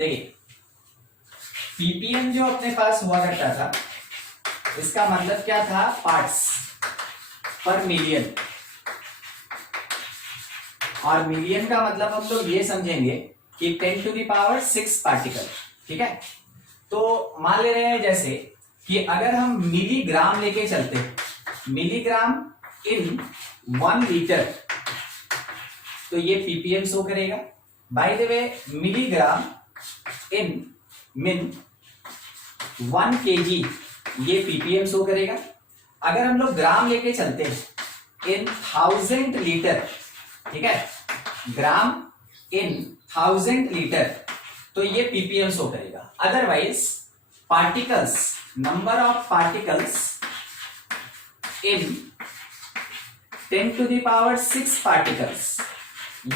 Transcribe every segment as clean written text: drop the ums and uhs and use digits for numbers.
देखिए पीपीएम जो अपने पास हुआ करता था, इसका मतलब क्या था, पार्ट्स पर मिलियन, और मिलियन का मतलब हम लोग ये समझेंगे कि 10⁶ पार्टिकल। ठीक है, तो मान ले रहे हैं जैसे कि अगर हम मिलीग्राम लेके चलते हैं, मिलीग्राम इन 1 लीटर, तो ये पीपीएम शो करेगा। बाय द वे मिलीग्राम इन मिन 1 केजी, ये पीपीएम शो करेगा। अगर हम लोग ग्राम लेके चलते हैं इन 1000 लीटर, ठीक है, ग्राम इन 1000 लीटर, तो ये पीपीएम शो करेगा। Otherwise particles, number of particles in 10⁶ particles,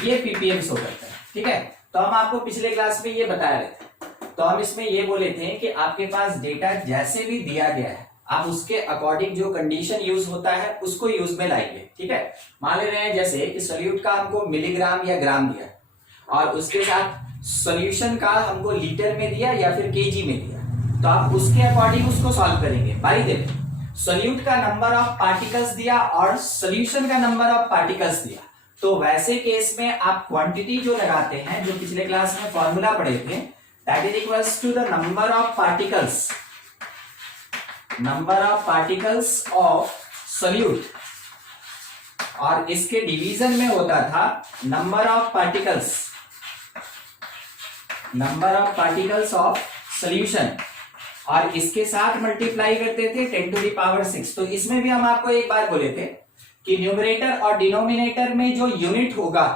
ये पीपीएम शो करता है। ठीक है, तो हम आपको पिछले क्लास में ये बता रहे थे, तो हम इसमें ये बोले थे कि आपके पास डेटा जैसे भी दिया गया है, आप उसके अकॉर्डिंग जो कंडीशन यूज होता है उसको यूज में लाएंगे। ठीक है, मान ले रहे हैं जैसे कि सोल्यूट का हमको मिलीग्राम या ग्राम दिया, और उसके साथ सॉल्यूशन का हमको लीटर में दिया या फिर केजी में दिया, तो आप उसके अकॉर्डिंग उसको सॉल्व करेंगे। बाई द वे सोल्यूट का नंबर ऑफ पार्टिकल्स दिया और सॉल्यूशन का नंबर ऑफ पार्टिकल्स दिया, तो वैसे केस में आप क्वांटिटी जो लगाते हैं, जो पिछले क्लास में फॉर्मूला पढ़े थे, that is equals to the number of particles, number of particles of solute, और इसके डिवीजन में होता था number of particles, number of particles of solution, और इसके साथ मल्टीप्लाई करते थे 10⁶। तो इसमें भी हम आपको एक बार बोले थे कि न्यूमरेटर और डिनोमिनेटर में जो यूनिट होगा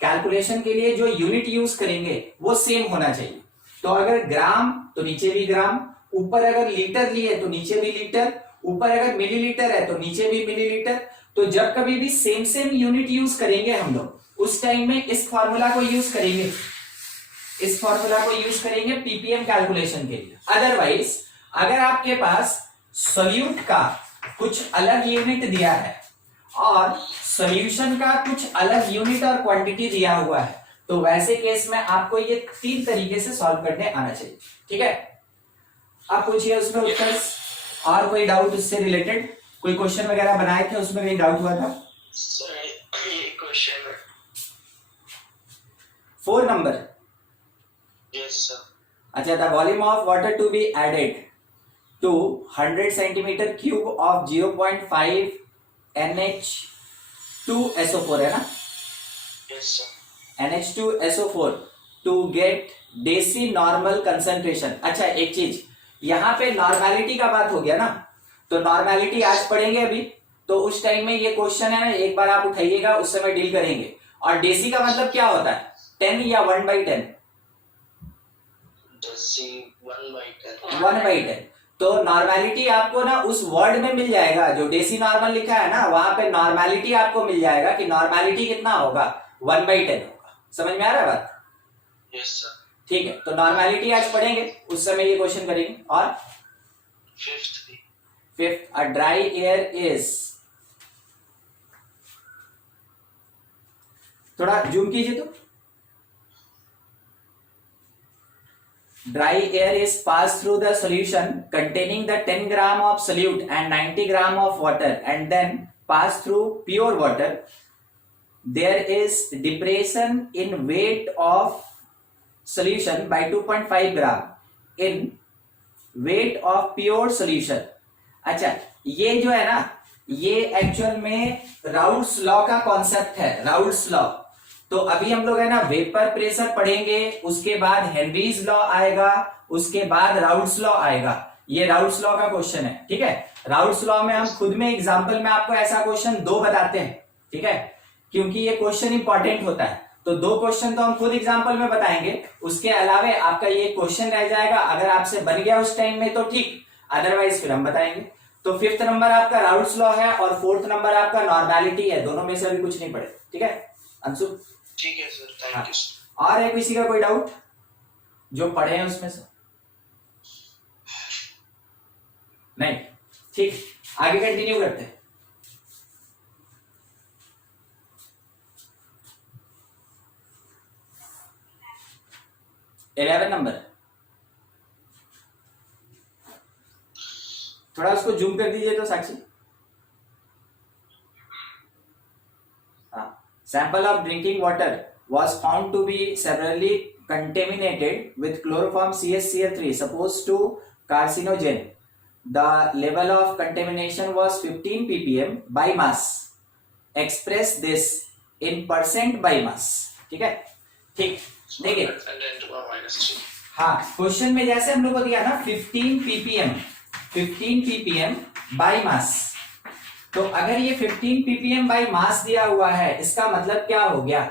कैलकुलेशन के लिए, जो यूनिट यूज करेंगे वो सेम होना चाहिए। तो अगर ग्राम तो नीचे भी ग्राम, ऊपर अगर लीटर लिए तो नीचे भी लीटर, ऊपर अगर मिलीलीटर है तो नीचे भी मिलीलीटर। तो जब कभी भी सेम सेम यूनिट यूज करेंगे हम लोग, उस टाइम में इस फॉर्मूला को यूज करेंगे, इस फॉर्मूला को यूज करेंगे पीपीएम कैलकुलेशन के लिए। अदरवाइज अगर आपके पास सोल्यूट का कुछ अलग यूनिट दिया है और सॉल्यूशन का कुछ अलग यूनिट और क्वांटिटी दिया हुआ है, तो वैसे केस में आपको ये 3 तरीके से सॉल्व करने आना चाहिए। ठीक है, आप पूछिए उसमें उत्तर, और कोई डाउट उससे रिलेटेड, कोई क्वेश्चन वगैरह बनाए थे उसमें कोई डाउट हुआ था? Question 4 number. Yes sir. अच्छा, the volume of water to be added to 100 centimetre cube of 0.5 NH2SO4 है ना? Yes sir. NH2SO4 to get deci normal concentration. अच्छा, एक चीज यहाँ पे नॉर्मेलिटी का बात हो गया ना, तो नॉर्मेलिटी आज पढ़ेंगे अभी, तो उस टाइम में ये क्वेश्चन है ना, एक बार आप उठाइएगा, उस समय डील करेंगे। और डेसी का मतलब क्या होता है, 10 या 1/10? डेसी 1/10। 1/10। तो नॉर्मेलिटी आपको ना उस वर्ड में मिल जाएगा, जो डेसी नॉर्मल लिखा है ना, वहां पे नॉर्मेलिटी आपको मिल जाएगा कि नॉर्मेलिटी कितना होगा, 1/10 होगा। समझ में आ रहा है बात? Yes sir. ठीक है, तो नॉर्मेलिटी आज पढ़ेंगे, उस समय ये क्वेश्चन करेंगे। और fifth, a dry air is, थोड़ा जूम कीजिए तो, dry air is pass through the solution containing the 10 gram of solute and 90 gram of water and then pass through pure water, there is depression in weight of solution by 2.5 gram in weight of pure solution। अच्छा, ये जो है ना, ये actual में Raoult's law का concept है, Raoult's law. तो अभी हम लोग है ना वेपर प्रेशर पढ़ेंगे, उसके बाद हेनरीज लॉ आएगा, उसके बाद राउल्ट्स लॉ आएगा। ये राउल्ट्स लॉ का क्वेश्चन है। ठीक है, राउल्ट्स लॉ में हम खुद में एग्जाम्पल में आपको ऐसा क्वेश्चन 2 बताते हैं। ठीक है, क्योंकि ये क्वेश्चन इंपॉर्टेंट होता है, तो 2 क्वेश्चन तो हम खुद एग्जांपल में बताएंगे, उसके अलावा आपका ये क्वेश्चन रह जाएगा। अगर आपसे बन गया उस टाइम में तो ठीक, अदरवाइज फिर हम बताएंगे। तो 5th नंबर आपका राउल्ट्स लॉ है और 4th नंबर आपका नॉर्मेलिटी है। दोनों में से अभी कुछ नहीं पढ़े। ठीक है अंशु? ठीक है सर, थैंक यू। और है किसी का कोई डाउट जो पढ़े हैं उसमें से? नहीं, ठीक, आगे कंटिन्यू करते हैं। 11 नंबर, थोड़ा उसको जूम कर दीजिए तो साक्षी। हाँ, sample of drinking water was found to be severely contaminated with chloroform CaCl3 supposed to carcinogen. The level of contamination was 15 ppm by mass. Express this in percent by mass. ठीक है, ठीक, देखिए and 10 to the power -3. हाँ, question में जैसे हम लोग को दिया ना 15 ppm बाई मास, तो अगर ये 15 ppm बाई मास दिया हुआ है, इसका मतलब क्या हो गया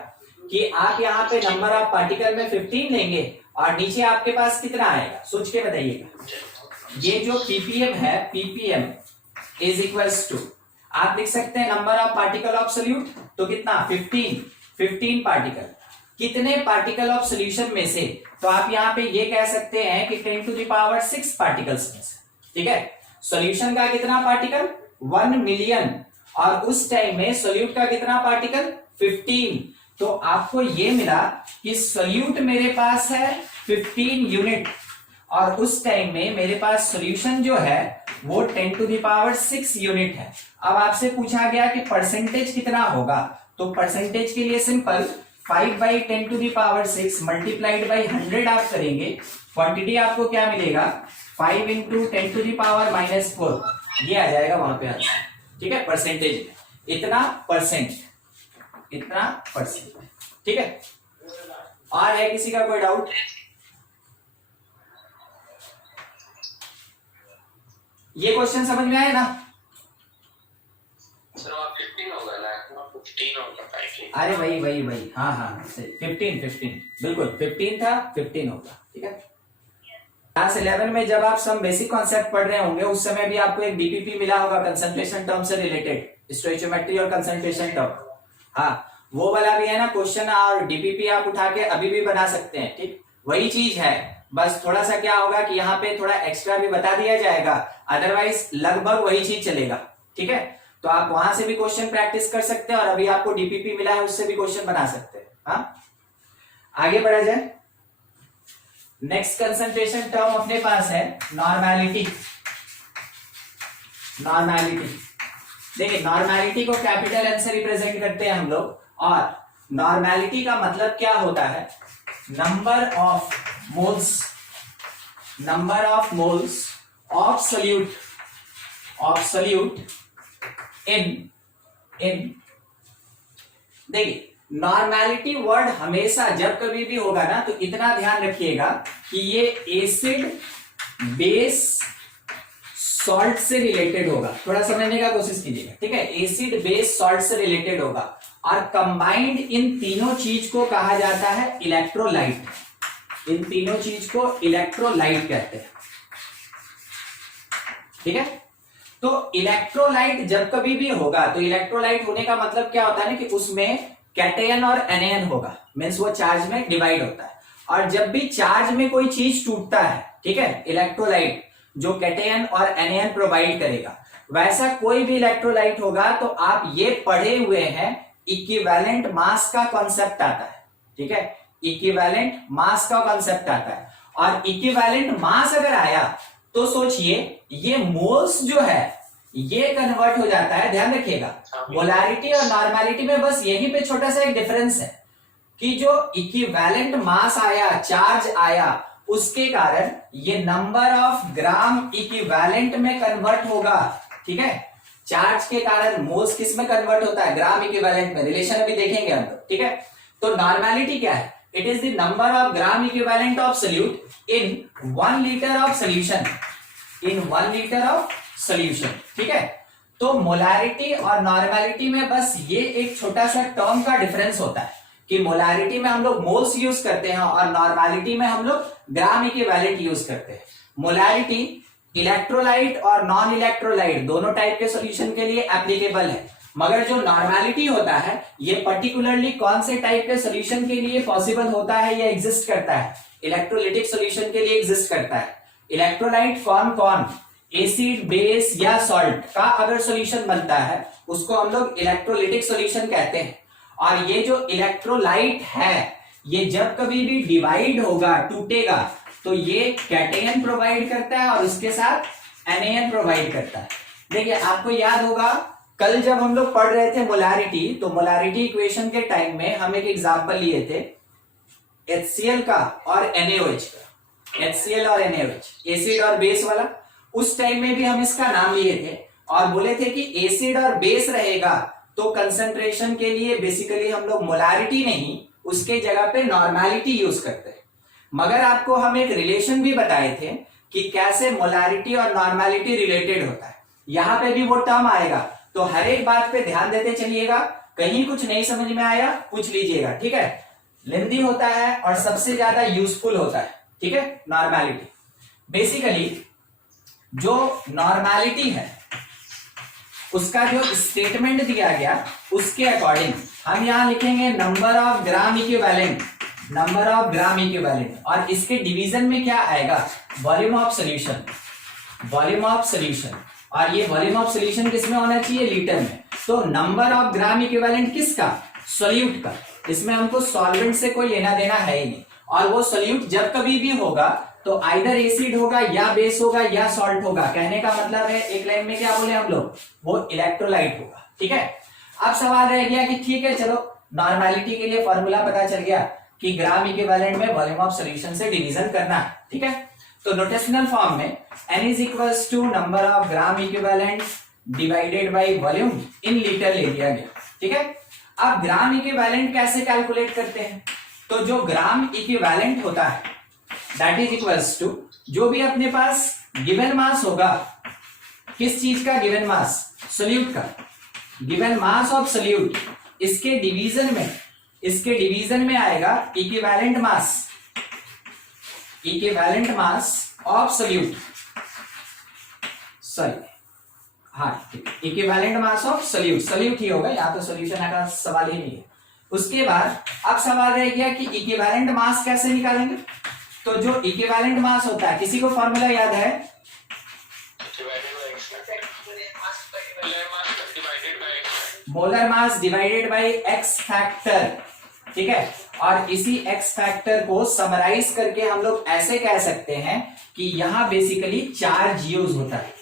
कि आप यहाँ पे नंबर ऑफ पार्टिकल में 15 लेंगे और नीचे आपके पास कितना आएगा, सोच के बताइएगा। ये जो ppm है, ppm इज इक्वल्स टू, आप लिख सकते हैं number of particle of solute, तो कितना 15 पार्टिकल, कितने पार्टिकल ऑफ सोल्यूशन में से, तो आप यहाँ पे ये कह सकते हैं कि 10 टू द पावर 6 पार्टिकल्स में से। ठीक है, सॉल्यूशन का कितना पार्टिकल 1 मिलियन, और उस टाइम में सोल्यूट का कितना पार्टिकल 15, तो आपको ये मिला कि सोल्यूट मेरे पास है 15 यूनिट और उस टाइम में मेरे पास सॉल्यूशन जो है वो 10 टू द पावर 6 यूनिट है। अब आपसे पूछा गया कि परसेंटेज कितना होगा, तो परसेंटेज के लिए simple 5 by 10 to the power 6 multiplied by 100 आप करेंगे, क्वांटिटी आपको क्या मिलेगा 5 इंटू 10 टू द पावर -4, ये आ जाएगा वहां पे आंसर। ठीक है, परसेंटेज इतना परसेंट, ठीक है। और है किसी का कोई डाउट? ये क्वेश्चन समझ में आया ना? सर वहाँ 15 होगा ना, 15 होगा 5। अरे वही हाँ सही, 15 बिल्कुल 15 था, 15 होगा। ठीक है, क्लास 11 में जब आप सम बेसिक कॉन्सेप्ट पढ़ रहे होंगे उस समय भी आपको एक डीपीपी मिला होगा कंसंट्रेशन टर्म से रिलेटेड, स्टोइचियोमेट्री और कंसंट्रेशन टर्म। हाँ, वो वाला भी है ना क्वेश्चन, और डीपीपी आप उठा के अभी भी बना सकते हैं। ठीक, वही चीज है, बस थोड़ा सा क्या होगा कि यहाँ पे थोड़ा एक्स्ट्रा भी बता दिया जाएगा, अदरवाइज लगभग वही चीज चलेगा। ठीक है, तो आप वहां से भी क्वेश्चन प्रैक्टिस कर सकते हैं और अभी आपको डीपीपी मिला है उससे भी क्वेश्चन बना सकते हैं। हाँ, आगे बढ़ा जाए। नेक्स्ट कंसंट्रेशन टर्म अपने पास है नॉर्मेलिटी। देखिए, नॉर्मेलिटी को कैपिटल एन से रिप्रेजेंट करते हैं हम लोग, और नॉर्मेलिटी का मतलब क्या होता है, number of moles of solute इन देखिए, नॉर्मेलिटी वर्ड हमेशा जब कभी भी होगा ना, तो इतना ध्यान रखिएगा कि ये एसिड बेस सॉल्ट से रिलेटेड होगा, थोड़ा समझने का कोशिश कीजिएगा। ठीक है, एसिड बेस सॉल्ट से रिलेटेड होगा, और कंबाइंड इन तीनों चीज को कहा जाता है इलेक्ट्रोलाइट। इन तीनों चीज को इलेक्ट्रोलाइट कहते हैं। ठीक है, तो इलेक्ट्रोलाइट जब कभी भी होगा, तो इलेक्ट्रोलाइट होने का मतलब क्या होता है ना कि उसमें कैटयन और एनायन होगा, मीन्स वो चार्ज में डिवाइड होता है। और जब भी चार्ज में कोई चीज टूटता है, ठीक है, इलेक्ट्रोलाइट जो कैटयन और एनायन प्रोवाइड करेगा, वैसा कोई भी इलेक्ट्रोलाइट होगा तो आप ये पढ़े हुए हैं इक्विवेलेंट मास का कॉन्सेप्ट आता है। ठीक है, इक्विवेलेंट मास का कॉन्सेप्ट आता है, और इक्विवेलेंट मास अगर आया तो सोचिए ये मोल्स जो है ये कन्वर्ट हो जाता है। ध्यान रखिएगा, मोलारिटी और नॉर्मेलिटी में बस यहीं पे छोटा सा एक डिफरेंस है कि जो इक्विवेलेंट मास आया, चार्ज आया, उसके कारण ये नंबर ऑफ ग्राम इक्विवेलेंट में कन्वर्ट होगा। ठीक है, चार्ज के कारण मोल्स किस में कन्वर्ट होता है, ग्राम इक्विवेलेंट में। रिलेशन अभी देखेंगे हम लोग। ठीक है, तो नॉर्मेलिटी क्या है, it is the number of gram equivalent of solute in 1 litre of solution, ठीक है, तो मोलारिटी और नॉर्मेलिटी में बस ये एक छोटा सा टर्म का डिफरेंस होता है कि मोलारिटी में हम लोग मोल्स यूज करते हैं और नॉर्मेलिटी में हम लोग ग्राम इक्विवेलेंट यूज करते हैं। मोलारिटी इलेक्ट्रोलाइट और नॉन इलेक्ट्रोलाइट दोनों टाइप के सॉल्यूशन के लिए एप्लीकेबल है, मगर जो नॉर्मेलिटी होता है ये पर्टिकुलरली कौन से टाइप के सॉल्यूशन के लिए पॉसिबल होता है, ये एग्जिस्ट करता है, इलेक्ट्रोलिटिक सॉल्यूशन के लिए एग्जिस्ट करता है। इलेक्ट्रोलाइट कौन, एसिड बेस या सॉल्ट का अगर सॉल्यूशन बनता है उसको हम लोग इलेक्ट्रोलिटिक सॉल्यूशन कहते हैं। और ये जो इलेक्ट्रोलाइट है ये जब कभी भी डिवाइड होगा, टूटेगा, तो ये कैटेयन प्रोवाइड करता है और उसके साथ एनएन प्रोवाइड करता है। देखिए आपको याद होगा कल जब हम लोग पढ़ रहे थे मोलारिटी, तो मोलारिटी इक्वेशन के टाइम में हम एक एग्जांपल लिए थे HCl का और NaOH का, HCl और NaOH, एसिड और बेस वाला। उस टाइम में भी हम इसका नाम लिए थे और बोले थे कि एसिड और बेस रहेगा तो कंसंट्रेशन के लिए बेसिकली हम लोग मोलारिटी नहीं, उसके जगह पे नॉर्मेलिटी यूज करते हैं। मगर आपको हम एक रिलेशन भी बताए थे कि कैसे मोलारिटी और नॉर्मेलिटी रिलेटेड होता है। यहां पे भी वो टर्म आएगा, तो हर एक बात पे ध्यान देते चलिएगा। कहीं कुछ नहीं समझ में आया पूछ लीजिएगा, ठीक है। लेंदी होता है और सबसे ज्यादा यूजफुल होता है, ठीक है। नॉर्मेलिटी बेसिकली जो नॉर्मेलिटी है उसका जो स्टेटमेंट दिया गया उसके अकॉर्डिंग हम यहां लिखेंगे number of gram equivalent, number of gram equivalent, और इसके डिवीजन में क्या आएगा, volume of solution, volume of solution. और ये वॉल्यूम ऑफ सॉल्यूशन किसमें होना चाहिए, लीटर में। तो नंबर ऑफ ग्राम इक्विवेलेंट किसका, सोल्यूट का। इसमें हमको सॉल्वेंट से कोई लेना देना है ही नहीं। और वो सोल्यूट जब कभी भी होगा तो आइदर एसिड होगा या बेस होगा या सॉल्ट होगा। कहने का मतलब है एक लाइन में क्या बोले हम लोग, वो इलेक्ट्रोलाइट होगा, ठीक है। अब सवाल रह गया कि ठीक है चलो नॉर्मेलिटी के लिए फॉर्मूला पता चल गया कि ग्राम इक्विवेलेंट में वॉल्यूम ऑफ सॉल्यूशन से डिवीजन करना है, ठीक है। तो नोटेशनल फॉर्म में n is equals to number of gram equivalent divided by volume in litre ले लिया गया, ठीक है। अब ग्राम इक्विवेलेंट कैसे कैलकुलेट करते हैं, तो जो ग्राम इक्विवेलेंट होता है दैट इज इक्वल्स टू जो भी अपने पास गिवन मास होगा, किस चीज का गिवन मास, सोल्यूट का गिवन मास ऑफ सोल्यूट, इसके डिवीजन में आएगा equivalent mass, equivalent mass of solute, sorry हाँ equivalent mass of solute, solute ही होगा, यहाँ तो सोल्यूशन का सवाल ही नहीं है। उसके बाद अब सवाल रह गया कि इक्विवेलेंट मास कैसे निकालेंगे। तो जो इक्विवेलेंट मास होता है, किसी को फॉर्मूला याद है, molar mass divided by x factor, ठीक है। और इसी एक्स फैक्टर को समराइज करके हम लोग ऐसे कह सकते हैं कि यहां बेसिकली चार्ज यूज होता है,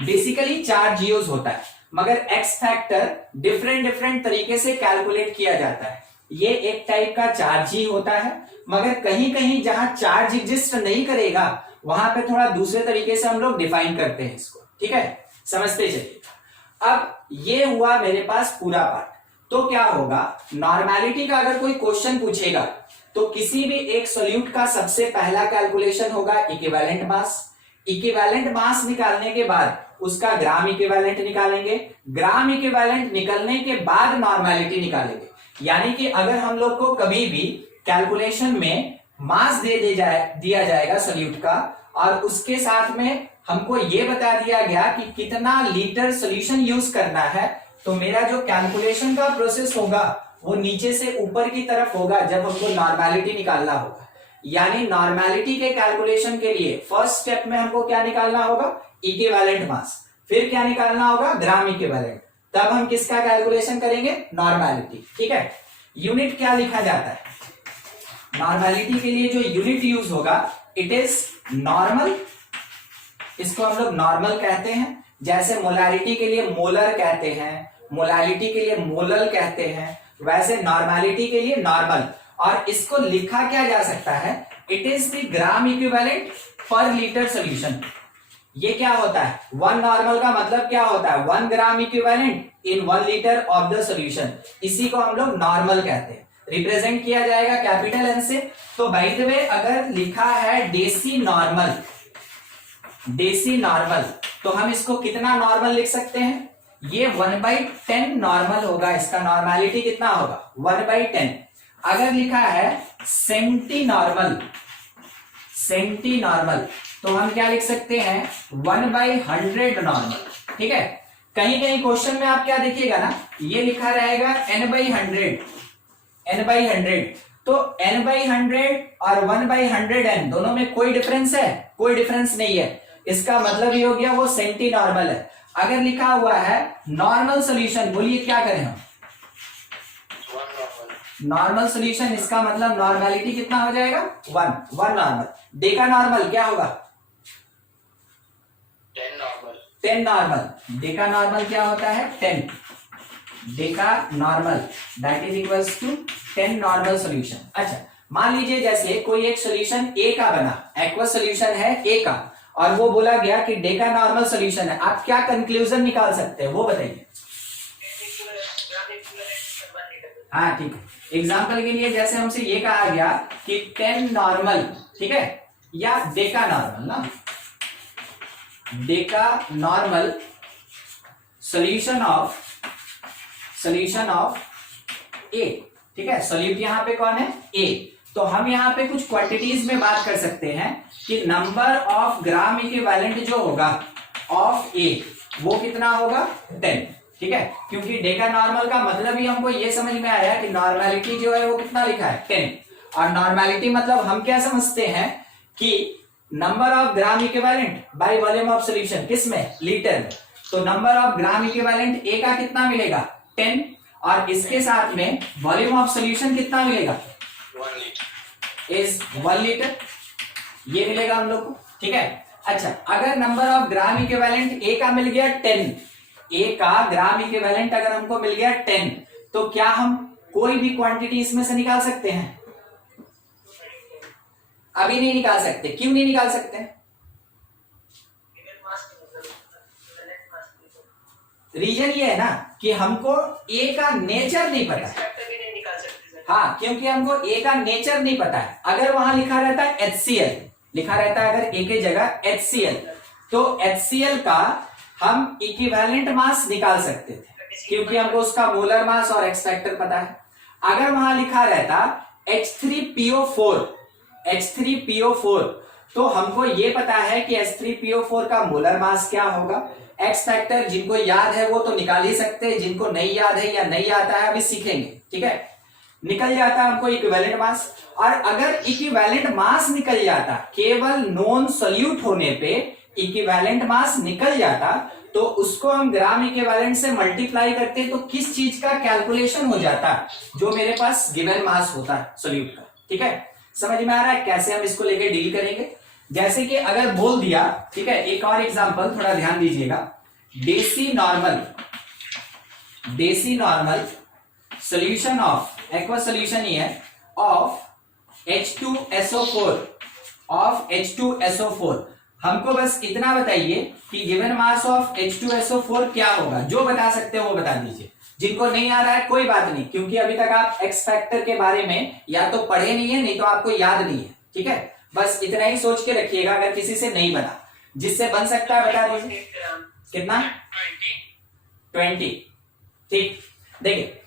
बेसिकली चार्ज यूज होता है, मगर एक्स फैक्टर डिफरेंट तरीके से कैलकुलेट किया जाता है। ये एक टाइप का चार्ज ही होता है, मगर कहीं कहीं जहां चार्ज एग्जिस्ट नहीं करेगा वहां पे थोड़ा दूसरे तरीके से हम लोग डिफाइन करते हैं इसको, ठीक है। समझते चलिए। अब ये हुआ मेरे पास पूरा पार्ट। तो क्या होगा, नॉर्मेलिटी का अगर कोई क्वेश्चन पूछेगा तो किसी भी एक सोल्यूट का सबसे पहला कैलकुलेशन होगा इक्विवेलेंट मास। इक्विवेलेंट मास निकालने के बाद उसका ग्राम इक्विवेलेंट निकालेंगे, ग्राम इक्विवेलेंट निकलने के बाद नॉर्मेलिटी निकालेंगे। यानी कि अगर हम लोग को कभी भी कैलकुलेशन में मास दिया जाएगा सोल्यूट का और उसके साथ में हमको ये बता दिया गया कि कितना लीटर सोल्यूशन यूज करना है, तो मेरा जो कैलकुलेशन का प्रोसेस होगा वो नीचे से ऊपर की तरफ होगा जब हमको नॉर्मेलिटी निकालना होगा। यानी नॉर्मेलिटी के कैलकुलेशन के लिए फर्स्ट स्टेप में हमको क्या निकालना होगा, इक्विवेलेंट मास, फिर क्या निकालना होगा, ग्राम इक्विवेलेंट, तब हम किसका कैलकुलेशन करेंगे, नॉर्मेलिटी, ठीक है। यूनिट क्या लिखा जाता है, नॉर्मेलिटी के लिए जो यूनिट यूज होगा इट इज नॉर्मल, इसको हम लोग नॉर्मल कहते हैं। जैसे मोलारिटी के लिए मोलर कहते हैं, मोलालिटी के लिए मोलल कहते हैं, वैसे नॉर्मेलिटी के लिए नॉर्मल। और इसको लिखा क्या जा सकता है, it is the gram equivalent पर लीटर सोल्यूशन। ये क्या होता है, वन नॉर्मल का मतलब क्या होता है, 1 gram equivalent in 1 litre of the solution, इसी को हम लोग नॉर्मल कहते हैं। रिप्रेजेंट किया जाएगा कैपिटल एन से। तो बाय द वे अगर लिखा है डेसी नॉर्मल, डेसी नॉर्मल, तो हम इसको कितना नॉर्मल लिख सकते हैं, ये 1/10 नॉर्मल होगा, इसका नॉर्मेलिटी कितना होगा, 1/10। अगर लिखा है सेंटी नॉर्मल, सेंटी नॉर्मल, तो हम क्या लिख सकते हैं, 1/100 नॉर्मल, ठीक है। कहीं कहीं क्वेश्चन में आप क्या देखिएगा ना, ये लिखा रहेगा n/100, n/100, तो n/100 और 1/100n दोनों में कोई डिफरेंस है, कोई डिफरेंस नहीं है। इसका मतलब ये हो गया वो सेंटी नॉर्मल है। अगर लिखा हुआ है नॉर्मल सॉल्यूशन, बोलिए क्या करें हम, नॉर्मल सॉल्यूशन, इसका मतलब नॉर्मेलिटी कितना हो जाएगा 1 नॉर्मल। डे का नॉर्मल क्या होगा 10 normal. 10 normal. Deca normal क्या होता है 10। Deca normal that is equals to 10 normal solution. अच्छा, मान लीजिए जैसे कोई एक सॉल्यूशन ए का बना, एक्वस सॉल्यूशन है ए का, और वो बोला गया कि डे का नॉर्मल सॉल्यूशन है, आप क्या कंक्लूजन निकाल सकते हैं वो बताइए। हाँ ठीक है, एग्जाम्पल के लिए जैसे हमसे ये कहा गया कि 10 नॉर्मल, ठीक है, या डे का नॉर्मल ना, डे का नॉर्मल सॉल्यूशन ऑफ ए, ठीक है, सॉल्यूट यहां पे कौन है ए। तो हम यहां पे कुछ क्वांटिटीज में बात कर सकते हैं कि नंबर ऑफ ग्राम इक्विवेलेंट जो होगा ऑफ ए वो कितना होगा 10, ठीक है, क्योंकि डे का नॉर्मल का मतलब ही हमको ये समझ में आया कि नॉर्मेलिटी जो है वो कितना लिखा है 10, और नॉर्मेलिटी मतलब हम क्या समझते हैं कि number of gram equivalent by volume of solution, किसमें लीटर में। तो नंबर ऑफ ग्राम इक्विवेलेंट ए का कितना मिलेगा 10, और इसके साथ में वॉल्यूम ऑफ सॉल्यूशन कितना मिलेगा 1 लीटर इज 1 लीटर, ये मिलेगा हम लोग को, ठीक है। अच्छा, अगर नंबर ऑफ ग्राम इक्विवेलेंट ए का मिल गया 10, ए का ग्राम इक्विवेलेंट अगर हमको मिल गया 10, तो क्या हम कोई भी क्वांटिटी इसमें से निकाल सकते हैं? अभी नहीं निकाल सकते। क्यों नहीं निकाल सकते? रीजन ये है ना कि हमको ए का नेचर नहीं पता है। हाँ, क्योंकि हमको ए का नेचर नहीं पता है। अगर वहां लिखा रहता है HCl, लिखा रहता है अगर ए के जगह HCl, तो HCl का हम इक्विवेलेंट मास निकाल सकते थे, क्योंकि हमको उसका मोलर मास और एक्स फैक्टर पता है। अगर वहां लिखा रहता H3PO4, H3PO4, तो हमको ये पता है कि H3PO4 का मोलर मास क्या होगा। एक्स फैक्टर जिनको याद है वो तो निकाल ही सकते हैं, जिनको नहीं याद है या नहीं आता है अभी सीखेंगे, ठीक है। निकल जाता हमको इक्विवेलेंट मास, और अगर इक्विवेलेंट मास निकल जाता, केवल नॉन सॉल्यूट होने पे इक्विवेलेंट मास निकल जाता, तो उसको हम ग्राम इक्विवेलेंट से मल्टीप्लाई करते तो किस चीज का कैलकुलेशन हो जाता जो मेरे पास गिवन मास होता है सॉल्यूट का, ठीक है। समझ में आ रहा है कैसे हम इसको लेके डील करेंगे? जैसे कि अगर बोल दिया, ठीक है, एक और एग्जांपल थोड़ा ध्यान दीजिएगा, deci normal solution of aqua solution ही है ऑफ H2SO4 हमको बस इतना बताइए कि गिवन मास ऑफ H2SO4 क्या होगा। जो बता सकते हो वो बता दीजिए, जिनको नहीं आ रहा है कोई बात नहीं, क्योंकि अभी तक आप एक्स फैक्टर के बारे में या तो पढ़े नहीं है, नहीं तो आपको याद नहीं है, ठीक है। बस इतना ही सोच के रखिएगा, अगर किसी से नहीं बना, जिससे बन सकता है बता दीजिए। कितना 20, ठीक। देखिए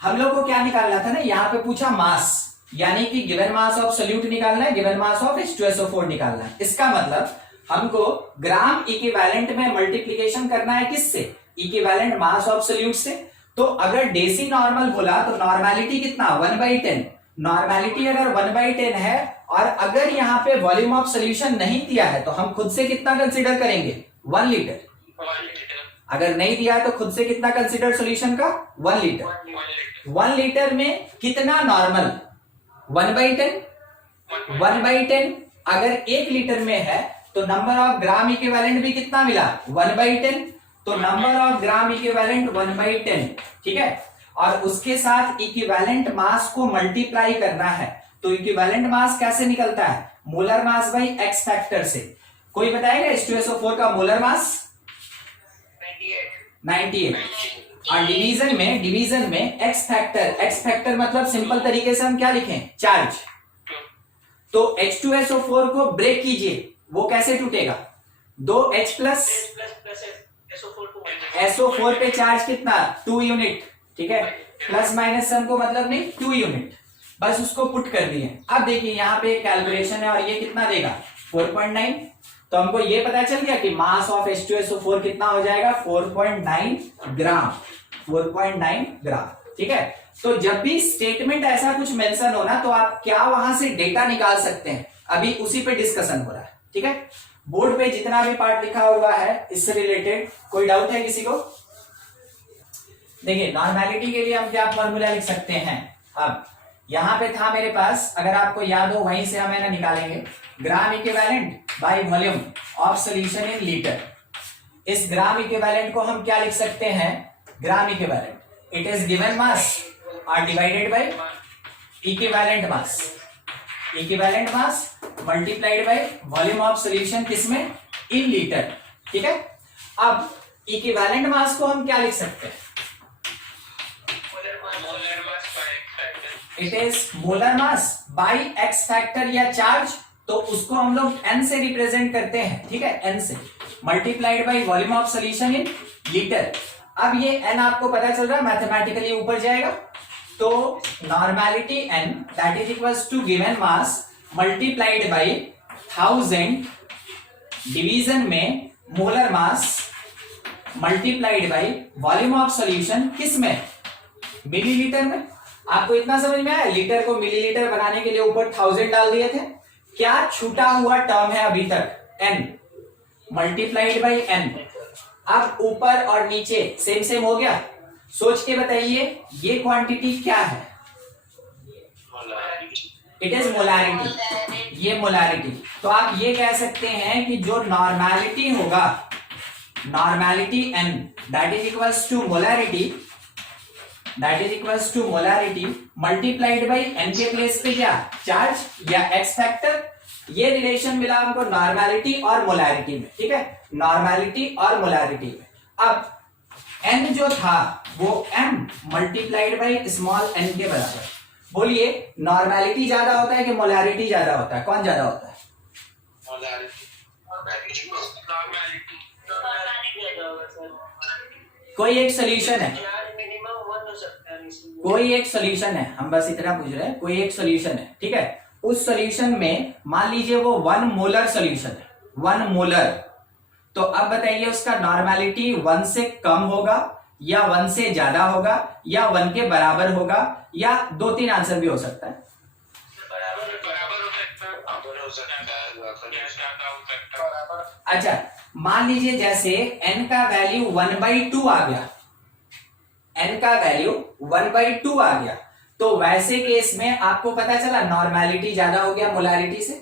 हम लोग को क्या निकालना था ना, यहाँ पे पूछा मास, यानी कि गिवन मास ऑफ सॉल्यूट निकालना है, गिवन मास ऑफ H2SO4 निकालना है। इसका मतलब हमको ग्राम इक्विवेलेंट में मल्टीप्लिकेशन करना है किससे? इक्विवेलेंट मास ऑफ सॉल्यूट से। तो अगर डेसी नॉर्मल बोला तो नॉर्मेलिटी कितना 1/10, नॉर्मेलिटी अगर 1/10 है, और अगर यहाँ पे वॉल्यूम ऑफ सॉल्यूशन नहीं दिया है तो हम खुद से कितना कंसीडर करेंगे 1 लीटर। अगर नहीं दिया तो खुद से कितना कंसीडर सॉल्यूशन का 1 लीटर। 1 लीटर में कितना नॉर्मल 1/10, 1/10 अगर 1 लीटर में है तो नंबर ऑफ ग्राम इक्विवेलेंट भी कितना मिला 1/10, तो नंबर ऑफ ग्राम इक्विवेलेंट 1/10, ठीक है। और उसके साथ इक्विवेलेंट मास को मल्टीप्लाई करना है, तो इक्विवेलेंट मास कैसे निकलता है? Molar mass by x factor से। कोई बताएगा H2SO4 का मोलर मास 98, और डिवीजन में एक्स फैक्टर मतलब सिंपल तरीके से हम क्या लिखें चार्ज। तो H2SO4 को ब्रेक कीजिए, वो कैसे टूटेगा? 2H प्लस SO4 पे चार्ज कितना 2 यूनिट, ठीक है, प्लस माइनस हमको मतलब नहीं 2 यूनिट, बस उसको पुट कर दिए। अब देखिए यहाँ पे कैलकुलेशन है और ये कितना देगा 4.9, तो हमको ये पता चल गया कि मास ऑफ H2SO4 कितना हो जाएगा 4.9 ग्राम, 4.9 ग्राम, ठीक है। तो जब भी स्टेटमेंट ऐसा कुछ मेंशन होना तो आप क्या वहां से डेटा निकाल सकते हैं, अभी उसी पे डिस्कशन हो रहा है, ठीक है। बोर्ड पे जितना भी पार्ट लिखा हुआ है इससे रिलेटेड कोई डाउट है किसी को? देखिए नॉर्मेलिटी के लिए हम क्या फॉर्मूला लिख सकते हैं, अब यहां पे था मेरे पास, अगर आपको याद हो वहीं से हम है ना निकालेंगे, gram equivalent by volume of solution in litre. इस ग्राम इक्विवेलेंट को हम क्या लिख सकते हैं, gram equivalent, it is given mass और divided by equivalent mass, equivalent mass multiplied by volume of solution किसमें, इन लीटर। ठीक है, अब इक्विवेलेंट मास को हम क्या लिख सकते हैं, it is molar mass by x factor या चार्ज, तो उसको हम लोग n से रिप्रेजेंट करते हैं। ठीक है, n से multiplied by volume of solution in litre. अब ये n आपको पता चल रहा है मैथमेटिकली ऊपर जाएगा, तो normality n that is equals to given mass multiplied by 1000 division में molar mass multiplied by volume of solution किस में, मिलीलीटर में। आपको इतना समझ में आया, लीटर को मिलीलीटर बनाने के लिए ऊपर 1000 डाल दिए थे। क्या छूटा हुआ टर्म है अभी तक, n मल्टीप्लाइड बाय n। अब ऊपर और नीचे सेम सेम हो गया, सोच के बताइए ये क्वांटिटी क्या है, इट इज मोलारिटी, ये मोलारिटी। तो आप ये कह सकते हैं कि जो नॉर्मेलिटी होगा, normality n that is equals to molarity, that is equals to molarity multiplied by n के प्लेस पे क्या, चार्ज या x फैक्टर। ये रिलेशन मिला हमको नॉर्मेलिटी और मोलारिटी में। ठीक है, नॉर्मेलिटी और मोलारिटी में। अब n जो था वो m multiplied by small n के बराबर। बोलिए नॉर्मेलिटी ज्यादा होता है कि मोलारिटी ज्यादा होता है, कौन ज्यादा होता है, कोई एक सोल्यूशन है, कोई एक सोल्यूशन है, हम बस इतना पूछ रहे हैं, कोई एक सोल्यूशन है। ठीक है, उस सोल्यूशन में मान लीजिए वो 1 मोलर सोल्यूशन है, 1 मोलर, तो अब बताइए उसका नॉर्मेलिटी 1 से कम होगा या 1 से ज्यादा होगा या 1 के बराबर होगा, या 2-3 आंसर भी हो सकता है। अच्छा, मान लीजिए जैसे n का वैल्यू 1/2 आ गया, n का वैल्यू 1/2 आ गया, तो वैसे केस में आपको पता चला नॉर्मेलिटी ज्यादा हो गया मोलारिटी से।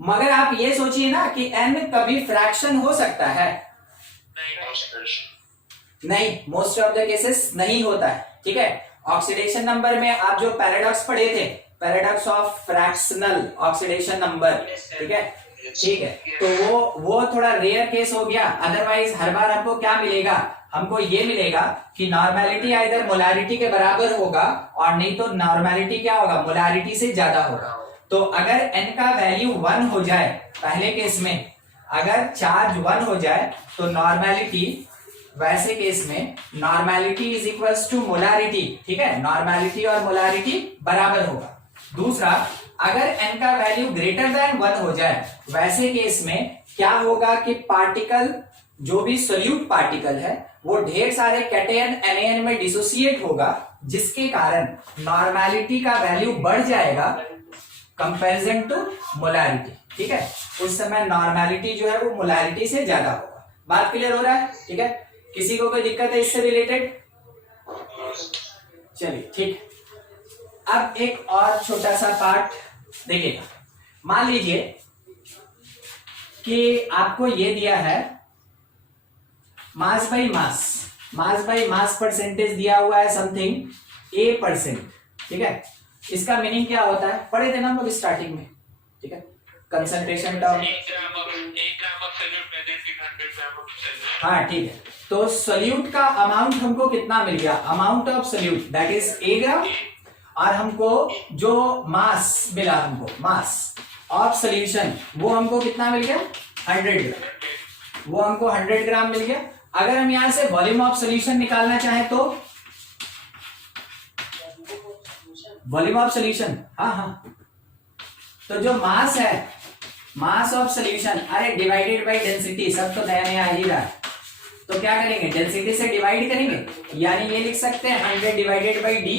मगर आप ये सोचिए ना कि n कभी फ्रैक्शन हो सकता है, नहीं, मोस्ट ऑफ द केसेस नहीं होता है। ठीक है, ऑक्सीडेशन नंबर में आप जो पैराडॉक्स पढ़े थे, paradox of fractional oxidation number, ठीक है, ठीक है, तो वो थोड़ा रेयर केस हो गया। अदरवाइज हर बार हमको क्या मिलेगा, हमको ये मिलेगा कि नॉर्मेलिटी आइदर मोलारिटी के बराबर होगा और नहीं तो नॉर्मेलिटी क्या होगा, मोलारिटी से ज्यादा होगा। तो अगर n का वैल्यू 1 हो जाए, पहले केस में अगर चार्ज 1 हो जाए तो नॉर्मेलिटी, वैसे केस में normality is equals to molarity. ठीक है, नॉर्मेलिटी और मोलारिटी बराबर होगा। दूसरा, अगर n का वैल्यू ग्रेटर देन 1 हो जाए, वैसे केस में क्या होगा कि पार्टिकल, जो भी सोल्यूट पार्टिकल है, वो ढेर सारे कैटायन एनायन में डिसोसिएट होगा, जिसके कारण नॉर्मेलिटी का वैल्यू बढ़ जाएगा कंपैरिजन टू मोलारिटी। ठीक है, उस समय नॉर्मेलिटी जो है वो मोलारिटी से ज्यादा होगा। बात क्लियर हो रहा है? ठीक है, किसी को कोई दिक्कत है इससे रिलेटेड? चलिए ठीक। अब एक और छोटा सा पार्ट देखिएगा। मान लीजिए कि आपको ये दिया है mass by mass, mass by mass percentage दिया हुआ है समथिंग A%। ठीक है, इसका मीनिंग क्या होता है, पढ़े थे ना हम लोग स्टार्टिंग में। ठीक है, कंसंट्रेशन टर्म, हाँ ठीक है। तो सोल्यूट का अमाउंट हमको कितना मिल गया, amount of solute that is A ग्राम, और हमको जो मास मिला, हमको मास ऑफ सोल्यूशन वो हमको कितना मिल गया, 100 ग्राम, वो हमको 100 ग्राम मिल गया। अगर हम यहां से वॉल्यूम ऑफ सोल्यूशन निकालना चाहें तो वॉल्यूम ऑफ सोल्यूशन, हाँ, तो जो मास है, मास ऑफ सोल्यूशन, अरे डिवाइडेड बाय डेंसिटी, सब तो नया नया आ ही रहा है, तो क्या करेंगे, डेंसिटी से डिवाइड करेंगे, यानी ये लिख सकते हैं 100 डिवाइडेड बाई डी।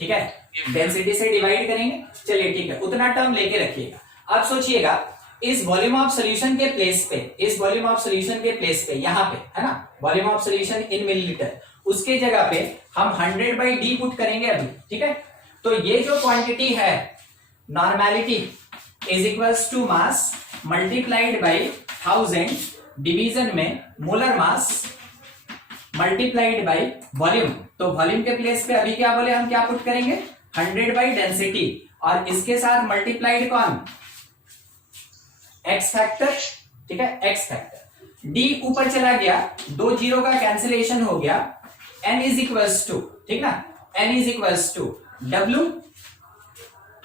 ठीक है, डेंसिटी से डिवाइड करेंगे। चलिए ठीक है, उतना टर्म लेके रखिएगा। अब सोचिएगा इस वॉल्यूम ऑफ सॉल्यूशन के प्लेस पे, इस वॉल्यूम ऑफ सॉल्यूशन के प्लेस पे, यहाँ पे है ना, volume of solution in millilitre, उसके जगह पे हम 100/d पुट करेंगे अभी, ठीक है। तो ये जो क्वांटिटी है normality is equals to mass multiplied by 1000 division में molar mass multiplied by volume. तो वॉल्यूम के प्लेस पे अभी क्या बोले हम, क्या पुट करेंगे 100/डेंसिटी और इसके साथ मल्टीप्लाइड कौन, एक्स फैक्टर, ठीक है, एक्स फैक्टर। डी ऊपर चला गया, 2 जीरो का कैंसिलेशन हो गया, n इज इक्वल्स टू, ठीक ना, n is equals to w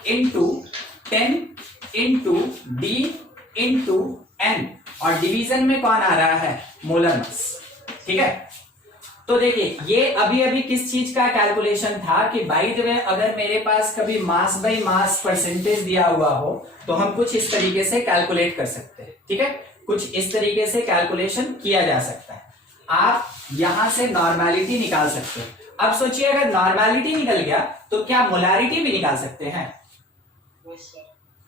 into 10 into D into n और डिवीजन में कौन आ रहा है, मोलर मास, ठीक है। तो देखिए ये अभी अभी किस चीज का कैलकुलेशन था कि बाय द वे अगर मेरे पास कभी मास बाय मास परसेंटेज दिया हुआ हो तो हम कुछ इस तरीके से कैलकुलेट कर सकते हैं, ठीक है, कुछ इस तरीके से कैलकुलेशन किया जा सकता है। आप यहां से नॉर्मेलिटी निकाल सकते हैं। अब सोचिए अगर नॉर्मेलिटी निकल गया तो क्या मोलारिटी भी निकाल सकते हैं?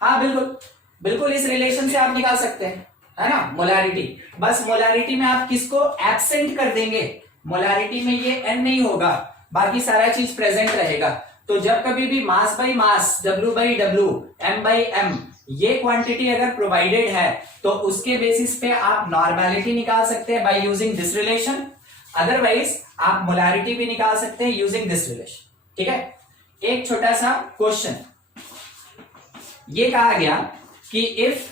हाँ बिल्कुल, बिल्कुल इस रिलेशन से आप निकाल सकते हैं, है ना, मोलारिटी। बस मोलारिटी में आप किसको एब्सेंट कर देंगे, मोलारिटी में ये n नहीं होगा, बाकी सारा चीज प्रेजेंट रहेगा। तो जब कभी भी mass by mass, W/W, M/M ये क्वांटिटी अगर प्रोवाइडेड है तो उसके बेसिस पे आप नॉर्मेलिटी निकाल सकते हैं by using this relation, otherwise आप मोलारिटी भी निकाल सकते हैं यूजिंग दिस रिलेशन, ठीक है। एक छोटा सा क्वेश्चन ये कहा गया कि if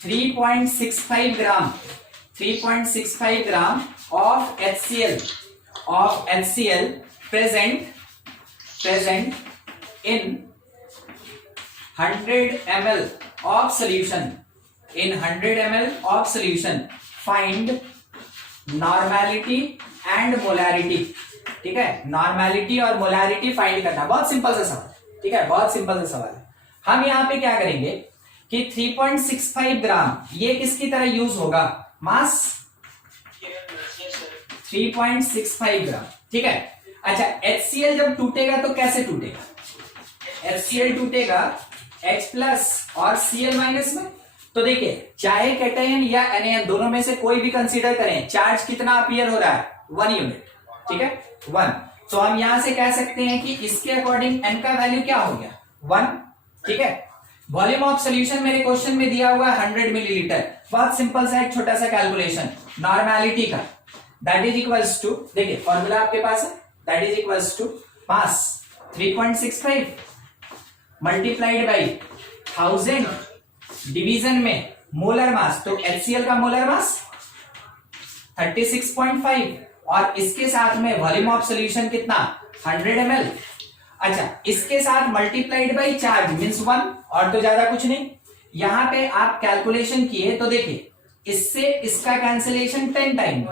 3.65 gram of HCl present in 100 ml of solution, find normality and molarity, ठीक है। नॉर्मेलिटी और मोलारिटी फाइंड करना, बहुत सिंपल सा सवाल, ठीक है, बहुत सिंपल सा सवाल है। हम यहाँ पे क्या करेंगे कि 3.65 ग्राम ये किसकी तरह यूज होगा, मास 3.65 ग्राम, ठीक है। अच्छा HCl जब टूटेगा तो कैसे टूटेगा, HCl टूटेगा H+ और Cl- में। तो देखिए चाहे कैटायन या एनायन दोनों में से कोई भी कंसीडर करें, चार्ज कितना अपीयर हो रहा है, 1 यूनिट, ठीक है, 1। तो हम यहां से कह सकते हैं कि इसके अकॉर्डिंग n का वैल्यू क्या हो गया, 1, ठीक है। वॉल्यूम ऑफ सॉल्यूशन मेरे क्वेश्चन में दिया हुआ है 100 मिलीलीटर, बहुत सिंपल सा एक छोटा सा कैलकुलेशन नॉर्मेलिटी का, दैट इज इक्वल्स टू, देखिए फॉर्मूला आपके पास है, that is equals to mass 3.65 multiplied by 1000 division में मोलर मास, तो HCl का मोलर मास 36.5 और इसके साथ में वॉल्यूम ऑफ सॉल्यूशन कितना 100 ml। अच्छा इसके साथ मल्टीप्लाइड बाई चार्ज मींस 1 और तो ज्यादा कुछ नहीं। यहां पे आप कैलकुलेशन किए तो देखिए इससे इसका कैंसिलेशन 10 टाइम,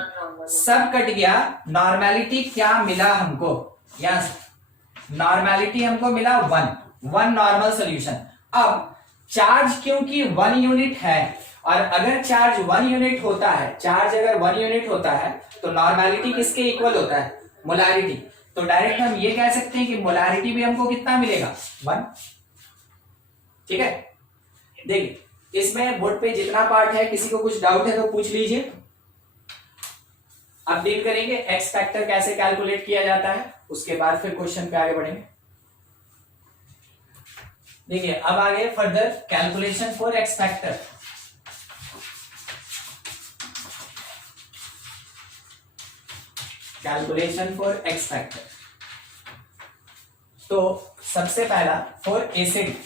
सब कट गया, नॉर्मेलिटी क्या मिला हमको, यहां से नॉर्मेलिटी हमको मिला 1 नॉर्मल सॉल्यूशन। अब चार्ज क्योंकि 1 यूनिट है और अगर चार्ज 1 यूनिट होता है, चार्ज अगर 1 यूनिट होता है तो नॉर्मेलिटी किसके इक्वल होता है, मोलारिटी। तो डायरेक्ट हम ये कह सकते हैं कि मोलारिटी भी हमको कितना मिलेगा 1, ठीक है। देखिए इसमें बोर्ड पे जितना पार्ट है, किसी को कुछ डाउट है तो पूछ लीजिए। अब डील करेंगे एक्स फैक्टर कैसे कैलकुलेट किया जाता है, उसके बाद फिर क्वेश्चन पे आगे बढ़ेंगे। देखिए अब आगे further calculation for x factor. Calculation for x factor, तो सबसे पहला फॉर एसिड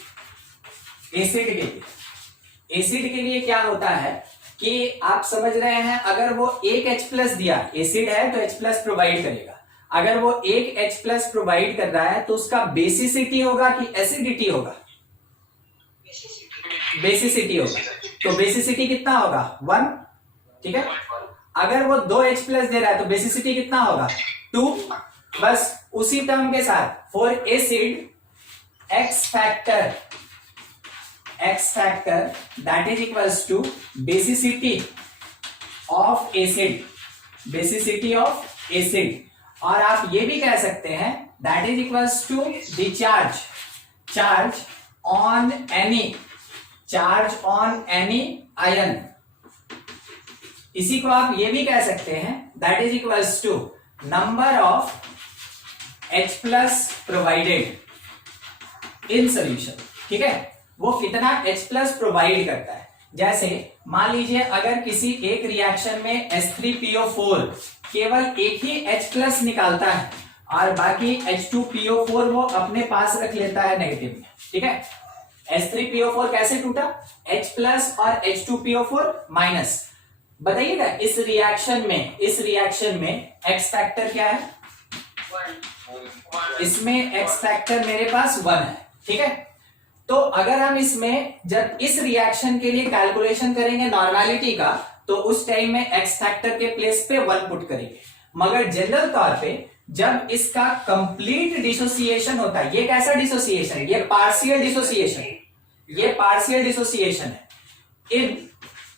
के लिए क्या होता है कि आप समझ रहे हैं, अगर वो एक H+ दिया, एसिड है तो H+ प्रोवाइड करेगा, अगर वो एक H+ प्रोवाइड कर रहा है तो उसका बेसिसिटी होगा कि एसिडिटी होगा, बेसिसिटी होगा। तो बेसिसिटी कितना होगा 1, ठीक है। अगर वो 2 H+ दे रहा है तो बेसिसिटी कितना होगा 2। बस उसी टर्म के साथ for acid X factor that is equals to basicity of acid, और आप ये भी कह सकते हैं that is equals to the charge on any ion, इसी को आप ये भी कह सकते हैं, that is equals to number of H plus provided in solution. ठीक है, वो कितना H प्लस प्रोवाइड करता है। जैसे मान लीजिए अगर किसी एक रिएक्शन में H3PO4 केवल एक ही H प्लस निकालता है और बाकी H2PO4 वो अपने पास रख लेता है नेगेटिव में। ठीक है, H3PO4 कैसे टूटा, H प्लस और H2PO4 माइनस। बताइएगा इस रिएक्शन में X फैक्टर क्या है, इसमें X फैक्टर मेरे पास 1 है। ठीक है, तो अगर हम इसमें जब इस रिएक्शन के लिए कैलकुलेशन करेंगे नॉर्मेलिटी का, तो उस टाइम में X फैक्टर के प्लेस पे 1 पुट करेंगे। मगर जनरल तौर पे जब इसका कंप्लीट डिसोसिएशन होता है, ये कैसा डिसोसिएशन है, ये पार्शियल डिसोसिएशन है। इन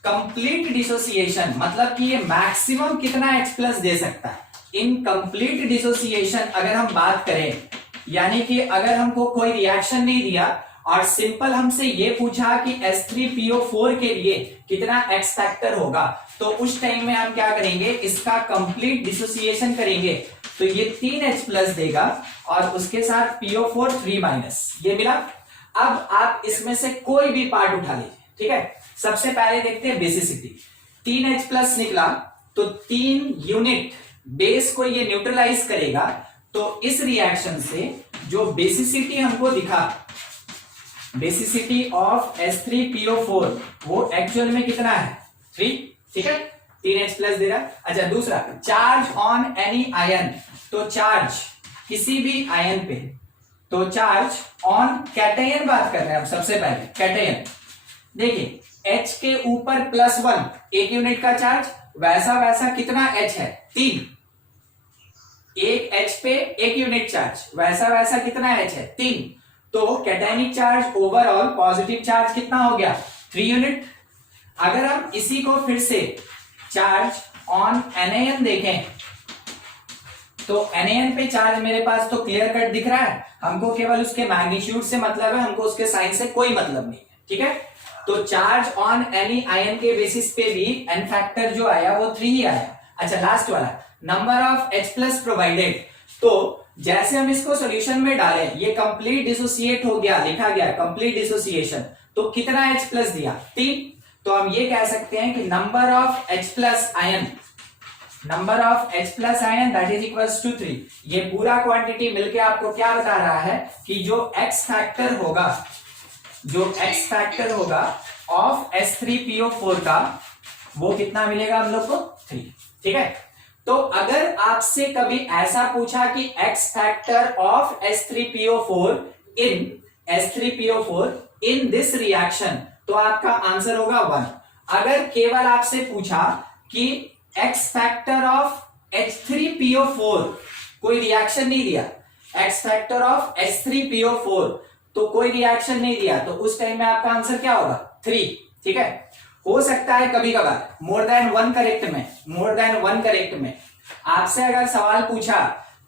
कंप्लीट डिसोसिएशन मतलब कि ये मैक्सिमम कितना H प्लस दे सकता है। इन कंप्लीट डिसोसिएशन अगर हम बात करें, यानी कि अगर हमको कोई रिएक्शन नहीं दिया और सिंपल हमसे ये पूछा कि H3PO4 के लिए कितना X फैक्टर होगा, तो उस टाइम में हम क्या करेंगे, इसका कंप्लीट डिसोसिएशन करेंगे तो ये 3H प्लस देगा और उसके साथ PO4 3 माइनस, ये मिला। अब आप इसमें से कोई भी पार्ट उठा लीजिए। ठीक है, सबसे पहले देखते हैं बेसिसिटी। 3H प्लस निकला तो 3 यूनिट बेस को ये न्यूट्रलाइज करेगा, तो इस रिएक्शन से जो बेसिसिटी हमको दिखा, बेसिसिटी ऑफ H3PO4 वो एक्चुअल में कितना है, 3। ठीक है, 3H प्लस दे रहा। अच्छा, दूसरा चार्ज ऑन एनी आयन, तो चार्ज किसी भी आयन पे, तो चार्ज ऑन कैटायन बात कर रहे हैं अब। सबसे पहले कैटायन देखिए, H के ऊपर +1 एक यूनिट का चार्ज, वैसा कितना H है, 3। एक H पे एक यूनिट चार्ज, वैसा कितना H है, 3। तो cationic charge overall positive charge कितना हो गया, 3 यूनिट। अगर हम इसी को फिर से चार्ज ऑन एनआयन देखें, तो एनआयन पे चार्ज मेरे पास तो क्लियर कट दिख रहा है, हमको केवल उसके मैग्नीट्यूड से मतलब है, हमको उसके साइन से कोई मतलब नहीं है। ठीक है, तो चार्ज ऑन एनी आयन के बेसिस पे भी एन फैक्टर जो आया वो 3 ही आया। अच्छा, लास्ट वाला number of H plus provided, तो जैसे हम इसको सॉल्यूशन में डालें, ये कंप्लीट डिसोसिएट हो गया, लिखा गया कंप्लीट डिसोसिएशन, तो कितना H प्लस दिया, 3। तो हम ये कह सकते हैं कि number of H plus ion that is equals to 3। ये पूरा क्वांटिटी मिलके आपको क्या बता रहा है कि जो X फैक्टर होगा ऑफ H3PO4 का, वो कितना मिलेगा हम लोग को, 3। ठीक है, तो अगर आपसे कभी ऐसा पूछा कि X factor of H3PO4 in this reaction, तो आपका आंसर होगा 1। अगर केवल आपसे पूछा कि X फैक्टर ऑफ H3PO4, कोई रिएक्शन नहीं दिया, X फैक्टर ऑफ H3PO4 तो कोई रिएक्शन नहीं दिया, तो उस टाइम में आपका आंसर क्या होगा, 3। ठीक है, हो सकता है कभी कभार मोर देन वन करेक्ट में आपसे अगर सवाल पूछा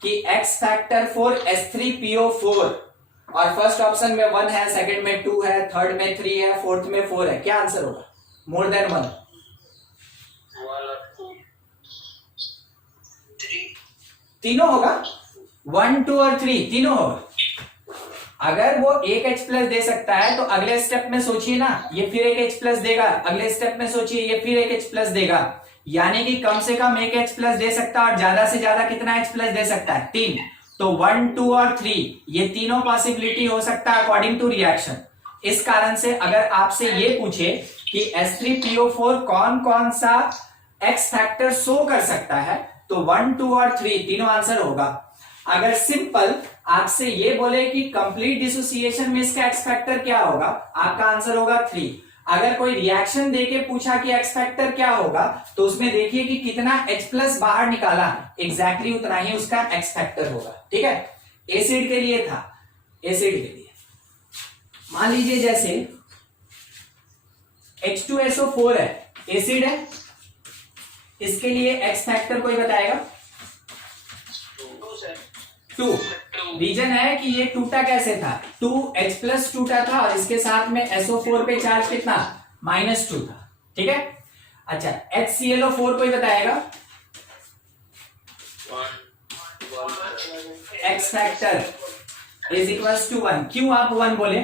कि X फैक्टर फॉर H3PO4 और फर्स्ट ऑप्शन में 1 है, सेकंड में 2 है, थर्ड में 3 है, फोर्थ में 4 है, क्या आंसर होगा, मोर देन 1, 3 तीनों होगा, 1 2 और 3 तीनों होगा। अगर वो एक H प्लस दे सकता है तो अगले स्टेप में सोचिए ना, ये फिर एक H प्लस देगा, अगले स्टेप में सोचिए ये फिर एक H प्लस देगा, यानी कि कम से कम एक H प्लस दे सकता है और ज्यादा से ज्यादा कितना H प्लस दे सकता है, 3। तो 1 2 और 3 ये तीनों पॉसिबिलिटी हो सकता है अकॉर्डिंग टू रिएक्शन। इस कारण से अगर आपसे ये पूछे कि H3PO4 कौन कौन सा X फैक्टर शो कर सकता है, तो 1 2 और 3 तीनों आंसर होगा। अगर सिंपल आपसे ये बोले कि कंप्लीट डिसोसिएशन में इसका X फैक्टर क्या होगा, आपका आंसर होगा 3। अगर कोई रिएक्शन देके पूछा कि X फैक्टर क्या होगा, तो उसमें देखिए कि कितना H प्लस बाहर निकाला, एग्जैक्टली उतना ही उसका X फैक्टर होगा। ठीक है, एसिड के लिए था, एसिड के लिए मान लीजिए जैसे H2SO4 है, एसिड है, इसके लिए X फैक्टर कोई बताएगा, 2। रीजन है कि ये टूटा कैसे था, 2H प्लस टूटा था और इसके साथ में SO4 पे चार्ज कितना, -2 था। ठीक है, अच्छा, HClO4 कोई बताएगा? X factor is equals to 1। क्यों आप 1 बोले?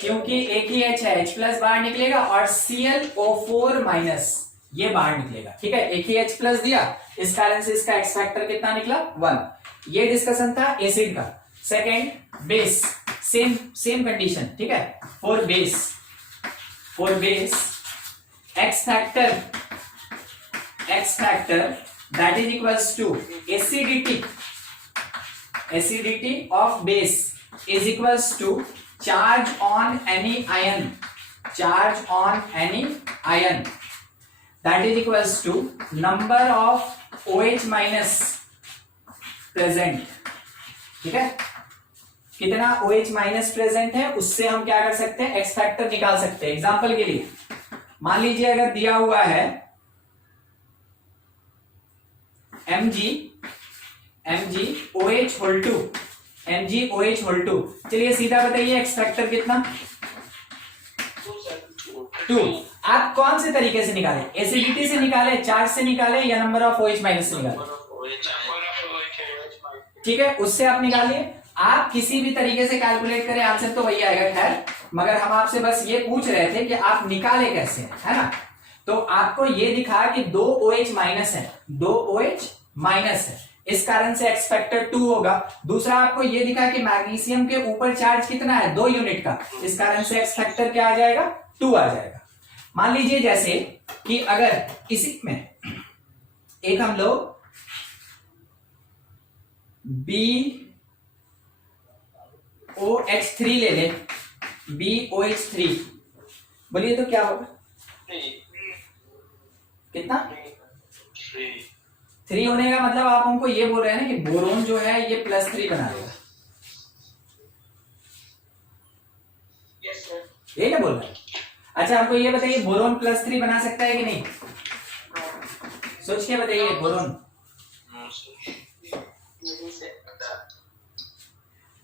क्योंकि एक ही H है, H प्लस बाहर निकलेगा और ClO4 माइनस ये बाहर निकलेगा। ठीक है, एक ही H प्लस दिया, इस कारण से इसका एक्स फैक्टर कितना निकला? 1। ये डिस्कशन था एसिड का। Second, base, same condition. ठीक है, for base X factor that is equals to acidity of base is equals to charge on any ion that is equals to number of OH minus present। ठीक है, कितना OH minus present है उससे हम क्या कर सकते हैं? एक्स फैक्टर निकाल सकते हैं। एग्जांपल के लिए मान लीजिए अगर दिया हुआ है MgOH होल 2, MgOH होल 2। चलिए सीधा बताइए एक्स फैक्टर कितना? 2। आप कौन से तरीके से निकाले? एसिडिटी से निकाले, चार्ज से निकाले, या नंबर ऑफ OH माइनस से निकाले? ठीक है, उससे आप निकालिए। आप किसी भी तरीके से कैलकुलेट करें, आंसर तो वही आएगा। खैर, मगर हम आपसे बस ये पूछ रहे थे कि आप निकाले कैसे, है ना? तो आपको ये दिखा कि 2 OH माइनस है, 2 OH माइनस है, इस कारण से एक्स फैक्टर 2 होगा। दूसरा आपको ये दिखा कि मैग्नीशियम के ऊपर चार्ज कितना है? 2 यूनिट का, इस कारण से एक्स फैक्टर क्या आ जाएगा? 2 आ जाएगा। मान लीजिए जैसे कि अगर इसी में एक हम लोग BOH3 ले ले, BOH3, बोलिए तो क्या होगा? कितना? 3 होने का मतलब आप हमको ये बोल रहे हैं ना कि बोरोन जो है ये +3 बना देगा, ये क्या बोल रहे हैं? अच्छा, हमको ये बताइए बोरोन +3 बना सकता है कि नहीं? सोच के बताइए। बोरोन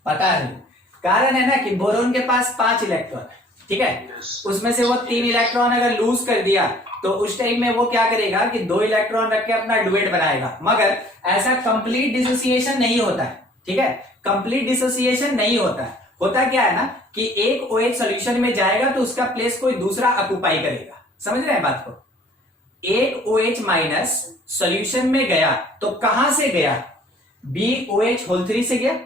पता नहीं, कारण है ना कि बोरोन के पास 5 इलेक्ट्रॉन है। ठीक है, उसमें से वो 3 इलेक्ट्रॉन अगर लूज कर दिया तो उस टाइम में वो क्या करेगा कि 2 इलेक्ट्रॉन रख के अपना डुएट बनाएगा। मगर ऐसा कंप्लीट डिसोसिएशन नहीं होता है। ठीक है, कंप्लीट डिसोसिएशन नहीं होता है। होता क्या है ना कि एक OH सॉल्यूशन में जाएगा तो उसका प्लेस कोई दूसरा ऑक्युपाई करेगा। समझ रहे हैं बात को? एक OH माइनस सॉल्यूशन में गया तो कहां से गया? BOH होल 3 से गया,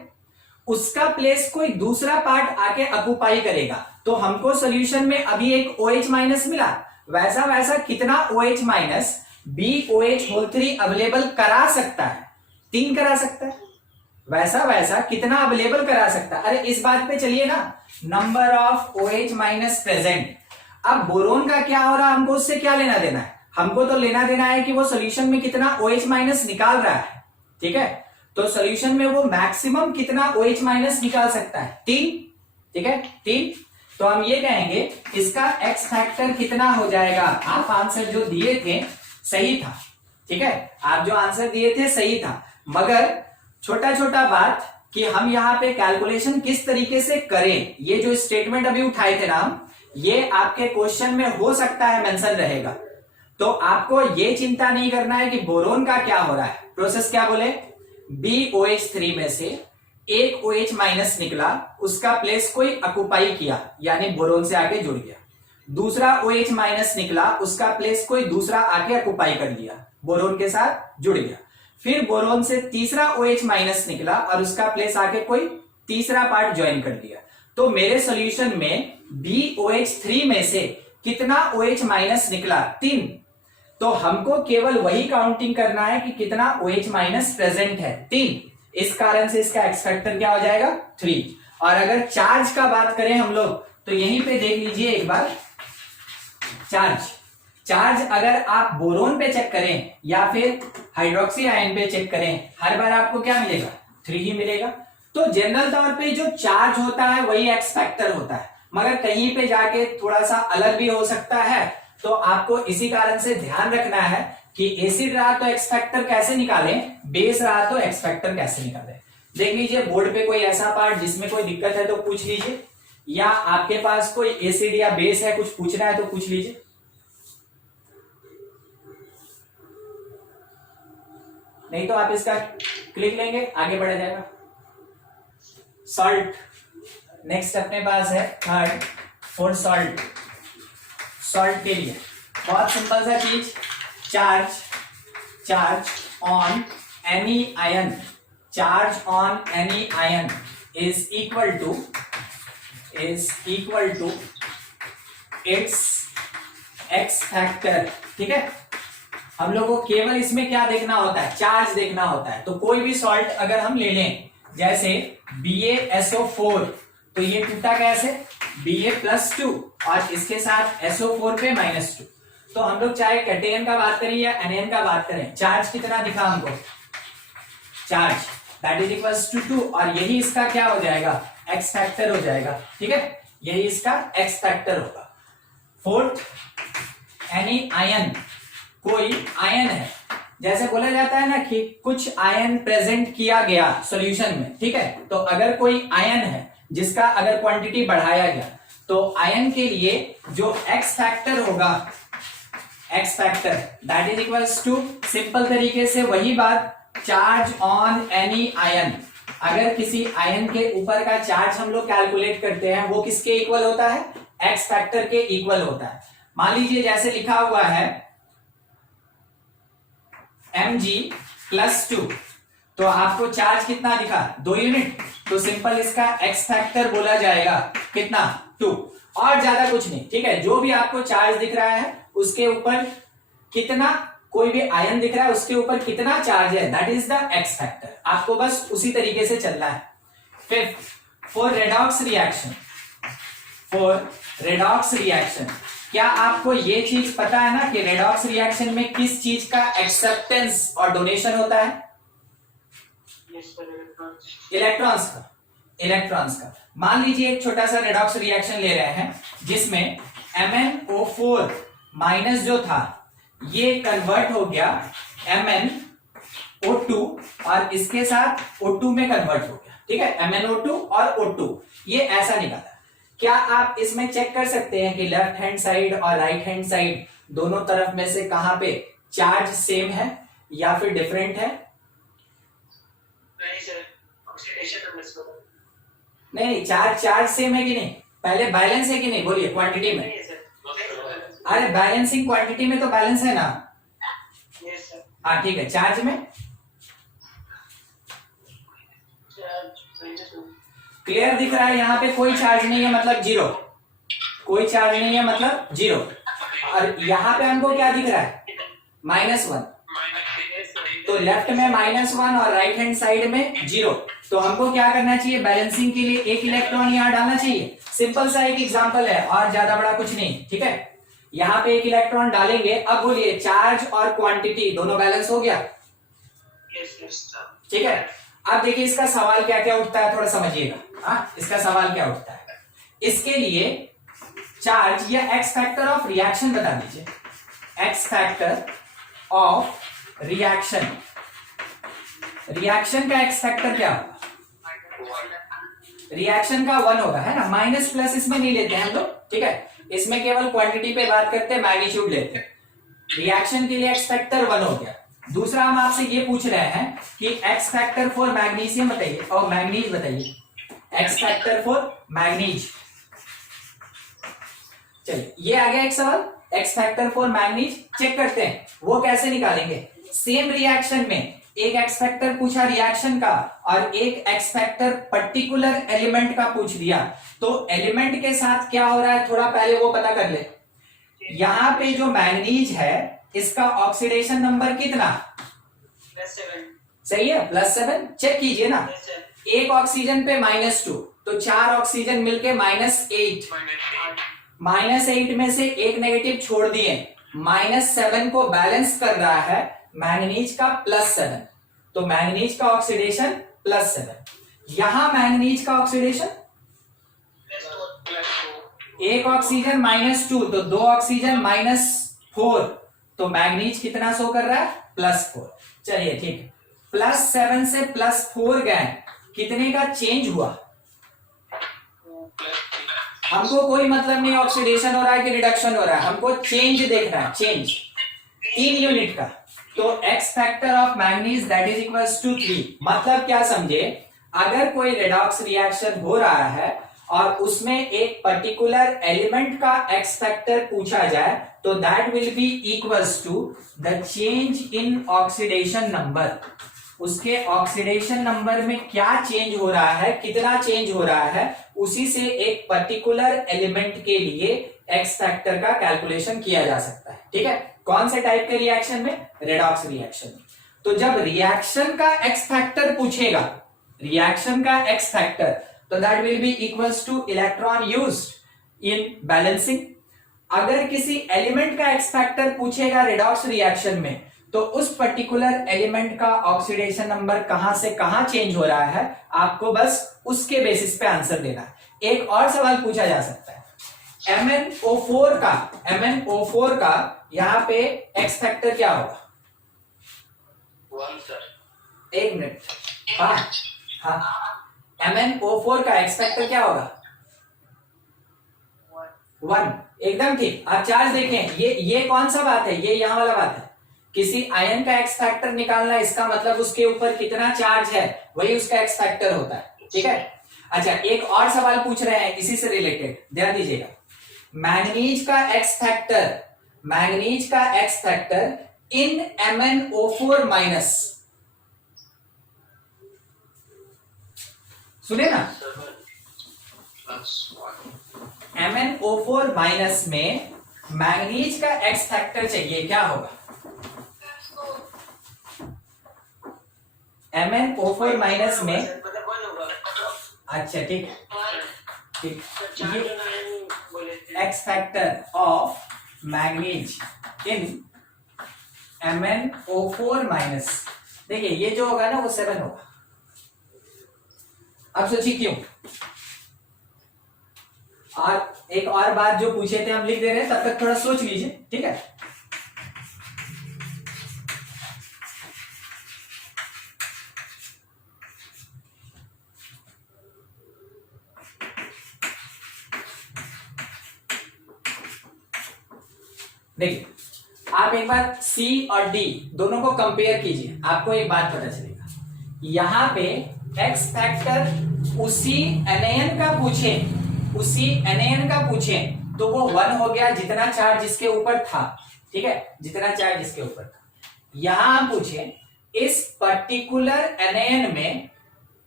उसका प्लेस कोई दूसरा पार्ट आके ऑक्युपाई करेगा। तो हमको सॉल्यूशन में अभी एक OH माइनस मिला, वैसा कितना OH minus BOH whole 3 available करा सकता है? 3 करा सकता है। वैसा कितना अवेलेबल करा सकता है? अरे इस बात पे चलिए ना, number of OH minus present. अब बोरोन का क्या हो रहा है, हमको उससे क्या लेना देना है? हमको तो लेना देना है कि वो सॉल्यूशन में कितना OH माइनस निकाल रहा है। ठीक है, तो सॉल्यूशन में वो मैक्सिमम कितना OH माइनस निकाल सकता है? 3। ठीक है, 3। तो हम ये कहेंगे इसका एक्स फैक्टर कितना हो जाएगा? आप आंसर जो दिए थे सही था। ठीक है, आप जो आंसर दिए थे सही था, मगर छोटा बात कि हम यहाँ पे कैलकुलेशन किस तरीके से करें, ये जो स्टेटमेंट अभी उठाए थे ना हम, ये आपके क्वेश्चन में हो सकता है मेंशन रहेगा। तो आपको ये चिंता नहीं करना है कि बोरोन का क्या हो रहा है। प्रोसेस क्या बोले? BOH3 में से एक OH माइनस निकला, उसका प्लेस कोई ऑक्युपाई किया, यानी बोरोन से आके जुड़ गया। दूसरा OH माइनस निकला, उसका प्लेस कोई दूसरा आके ऑक्युपाई कर लिया, बोरोन के साथ जुड़ गया। फिर बोरोन से तीसरा OH माइनस निकला और उसका प्लेस आके कोई तीसरा पार्ट ज्वाइन कर लिया। तो मेरे सॉल्यूशन में BOH3 में से कितना OH माइनस निकला? 3। तो हमको केवल वही काउंटिंग करना है कि कितना OH माइनस प्रेजेंट है, 3। इस कारण से इसका एक्स फैक्टर क्या हो जाएगा? 3। और अगर चार्ज का बात करें हम लोग, तो यहीं पे देख लीजिए एक बार, चार्ज अगर आप बोरोन पे चेक करें या फिर हाइड्रोक्सी आयन पे चेक करें, हर बार आपको क्या मिलेगा? 3 ही मिलेगा। तो जनरल तौर पे जो चार्ज होता है वही एक्स फैक्टर होता है, मगर कहीं पे जाके थोड़ा सा अलग भी हो सकता है। तो आपको इसी कारण से ध्यान रखना है कि एसिड रहा तो एक्स फैक्टर कैसे निकालें, बेस रहा तो एक्स फैक्टर कैसे निकालें। देख लीजिए बोर्ड पे कोई ऐसा पार्ट जिसमें कोई दिक्कत है तो पूछ लीजिए, या आपके पास कोई एसिड या बेस है कुछ पूछना है तो पूछ लीजिए। नहीं तो आप इसका क्लिक लेंगे, आगे बढ़ा जाएगा। सॉल्ट, नेक्स्ट अपने पास है थर्ड फॉर सॉल्ट। सॉल्ट के लिए बहुत सिंपल सा चीज, charge on any ion, charge on any ion is equal to its X factor. ठीक है, हम लोग को केवल इसमें क्या देखना होता है, चार्ज देखना होता है। तो कोई भी सॉल्ट अगर हम ले लें, जैसे BaSO4, तो ये टूटा कैसे, Ba+2 और इसके साथ SO4 पे -2। तो हम लोग चाहे कैटेयन का बात करें या एनायन का बात करें, चार्ज कितना दिखा हमको, charge that is equals to 2, और यही इसका क्या हो जाएगा, एक्स फैक्टर हो जाएगा। ठीक है, यही इसका एक्स फैक्टर होगा। फोर्थ, एनी आयन, कोई आयन है, जैसे बोला जाता है ना कि कुछ आयन प्रेजेंट किया गया सॉल्यूशन में। ठीक है, तो अगर कोई आयन है जिसका अगर क्वांटिटी बढ़ाया गया, तो आयन के लिए जो एक्स फैक्टर होगा, X factor that is equals to, simple तरीके से वही बात, चार्ज ऑन एनी आयन। अगर किसी आयन के ऊपर का चार्ज हम लोग कैलकुलेट करते हैं, वो किसके इक्वल होता है, एक्स फैक्टर के इक्वल होता है। मान लीजिए जैसे लिखा हुआ है Mg+2, तो आपको चार्ज कितना दिखा, 2 यूनिट, तो सिंपल इसका एक्स फैक्टर बोला जाएगा कितना, 2, और ज्यादा कुछ नहीं। ठीक है, जो भी आपको चार्ज दिख रहा है उसके ऊपर कितना, कोई भी आयन दिख रहा है उसके ऊपर कितना चार्ज है, that is the x factor. आपको बस उसी तरीके से चलना है। फिफ्थ, फॉर रेडॉक्स रिएक्शन, क्या आपको ये चीज पता है ना कि रेडॉक्स रिएक्शन में किस चीज का एक्सेप्टेंस और डोनेशन होता है, इलेक्ट्रॉन्स का। मान लीजिए एक छोटा सा रेडॉक्स रिएक्शन ले रहे हैं जिसमें MnO4 माइनस जो था ये कन्वर्ट हो गया MnO2 और इसके साथ O2 में कन्वर्ट हो गया। ठीक है, MnO2 और O2 ये ऐसा निकला। क्या आप इसमें चेक कर सकते हैं कि लेफ्ट हैंड साइड और राइट हैंड साइड दोनों तरफ में से कहां पे चार्ज सेम है या फिर डिफरेंट है? नहीं सर, ऑक्सीडेशन नंबर से नहीं, चार्ज सेम है कि नहीं, पहले बैलेंस है कि नहीं, बोलिए क्वांटिटी में। नहीं सर, अरे बैलेंसिंग क्वांटिटी में तो बैलेंस है ना। यस सर, हाँ ठीक है, चार्ज में क्लियर दिख रहा है, यहाँ पे कोई चार्ज नहीं है मतलब 0, कोई चार्ज नहीं है मतलब 0, और यहाँ पे हमको क्या दिख रहा है, -1, तो लेफ्ट में -1 और राइट हैंड साइड में 0। तो हमको क्या करना चाहिए, बैलेंसिंग के लिए एक इलेक्ट्रॉन यहाँ डालना चाहिए। सिंपल सा एक एग्जांपल है और ज्यादा बड़ा कुछ नहीं। ठीक है, यहाँ पे एक इलेक्ट्रॉन डालेंगे। अब बोलिए चार्ज और क्वांटिटी दोनों बैलेंस हो गया। ठीक है, अब देखिए इसका सवाल क्या क्या उठता है, थोड़ा समझिएगा। इसका सवाल क्या उठता है, इसके लिए चार्ज या एक्स फैक्टर ऑफ रिएक्शन बता दीजिए। X factor of reaction, reaction का एक्स फैक्टर क्या होगा, रिएक्शन का 1 होगा, है ना। माइनस प्लस इसमें नहीं लेते हैं हम लोग। ठीक है, इसमें केवल क्वांटिटी पे बात करते हैं, मैग्नीट्यूड लेते हैं। रिएक्शन के लिए एक्स फैक्टर 1 हो गया। दूसरा हम आपसे ये पूछ रहे हैं कि एक्स फैक्टर फॉर मैग्नीशियम बताइए और मैग्नीज बताइए। एक्स फैक्टर फॉर मैग्नीज, चलिए ये आ गया एक सवाल। X factor for manganese check करते हैं, वो कैसे निकालेंगे। सेम रिएक्शन में एक एक्स फैक्टर पूछा रिएक्शन का और एक एक्स फैक्टर पर्टिकुलर एलिमेंट का पूछ दिया, तो एलिमेंट के साथ क्या हो रहा है थोड़ा पहले वो पता कर ले। यहां पे जो मैग्नीज है इसका ऑक्सीडेशन नंबर कितना, +7, सही है, +7। चेक कीजिए ना, एक ऑक्सीजन पे -2, तो 4 ऑक्सीजन मिलके -8, -8 में से एक नेगेटिव छोड़ दिए, -7 को बैलेंस कर रहा है मैंगनीज का +7, तो मैंगनीज का ऑक्सीडेशन +7। यहां मैंगनीज का ऑक्सीडेशन, एक ऑक्सीजन -2 तो 2 ऑक्सीजन -4, तो मैंगनीज कितना शो कर रहा है, +4। चलिए ठीक है, +7 से +4 गए, कितने का चेंज हुआ, हमको कोई मतलब नहीं ऑक्सीडेशन हो रहा है कि रिडक्शन हो रहा है, हमको चेंज देख रहा है, चेंज 3 यूनिट का। तो X factor of manganese that is equals to 3। मतलब क्या समझे, अगर कोई रेडॉक्स रिएक्शन हो रहा है और उसमें एक पर्टिकुलर एलिमेंट का एक्स फैक्टर पूछा जाए तो that will be equals to the change in oxidation number. उसके ऑक्सीडेशन नंबर में क्या चेंज हो रहा है, कितना चेंज हो रहा है, उसी से एक पर्टिकुलर एलिमेंट के लिए एक्स फैक्टर का कैलकुलेशन किया जा सकता है। ठीक है, कौन से टाइप के रिएक्शन में, रेडॉक्स रिएक्शन में। तो जब रिएक्शन का एक्स फैक्टर पूछेगा, रिएक्शन का एक्स फैक्टर, तो that will be equals two electron used in balancing. अगर किसी एलिमेंट का एक्स फैक्टर पूछेगा रेडॉक्स रिएक्शन में, तो उस पर्टिकुलर एलिमेंट का ऑक्सीडेशन नंबर कहां से कहां चेंज हो रहा है, आपको बस उसके बेसिस पे आंसर देना है। एक और सवाल पूछा जा सकता है, MnO4 का यहां पे एक्स फैक्टर क्या होगा? 1 सर। एक मिनट, हाँ, MnO4 का एक्स फैक्टर क्या होगा? 1। एकदम ठीक। आप चार्ज देखें, ये कौन सा बात है, ये यहां वाला बात है। किसी आयन का एक्स फैक्टर निकालना, इसका मतलब उसके ऊपर कितना चार्ज है, वही उसका एक्स फैक्टर होता है। ठीक है, अच्छा एक और सवाल पूछ रहे हैं इसी से रिलेटेड, ध्यान दीजिएगा। मैंगनीज का X factor in MnO4 minus, सुने ना, MnO4 माइनस में मैंगनीज का एक्स फैक्टर चाहिए, क्या होगा? MnO4 माइनस में, मतलब 1 होगा। अच्छा ठीक, चार ये आयन बोले थे। X factor of manganese in MnO4 minus, देखिए ये जो होगा ना वो 7 होगा। अब सोचिए क्यों। और एक और बात जो पूछे थे हम लिख दे रहे हैं, तब तक थोड़ा सोच लीजिए। ठीक है, देखिए आप एक बार C और D दोनों को कंपेयर कीजिए, आपको एक बात पता चलेगा। यहां पे एक्स फैक्टर उसी एनएन का पूछे तो वो 1 हो गया, जितना चार्ज जिसके ऊपर था। ठीक है, जितना चार्ज जिसके ऊपर था। यहां हम पूछे इस पर्टिकुलर एनएन में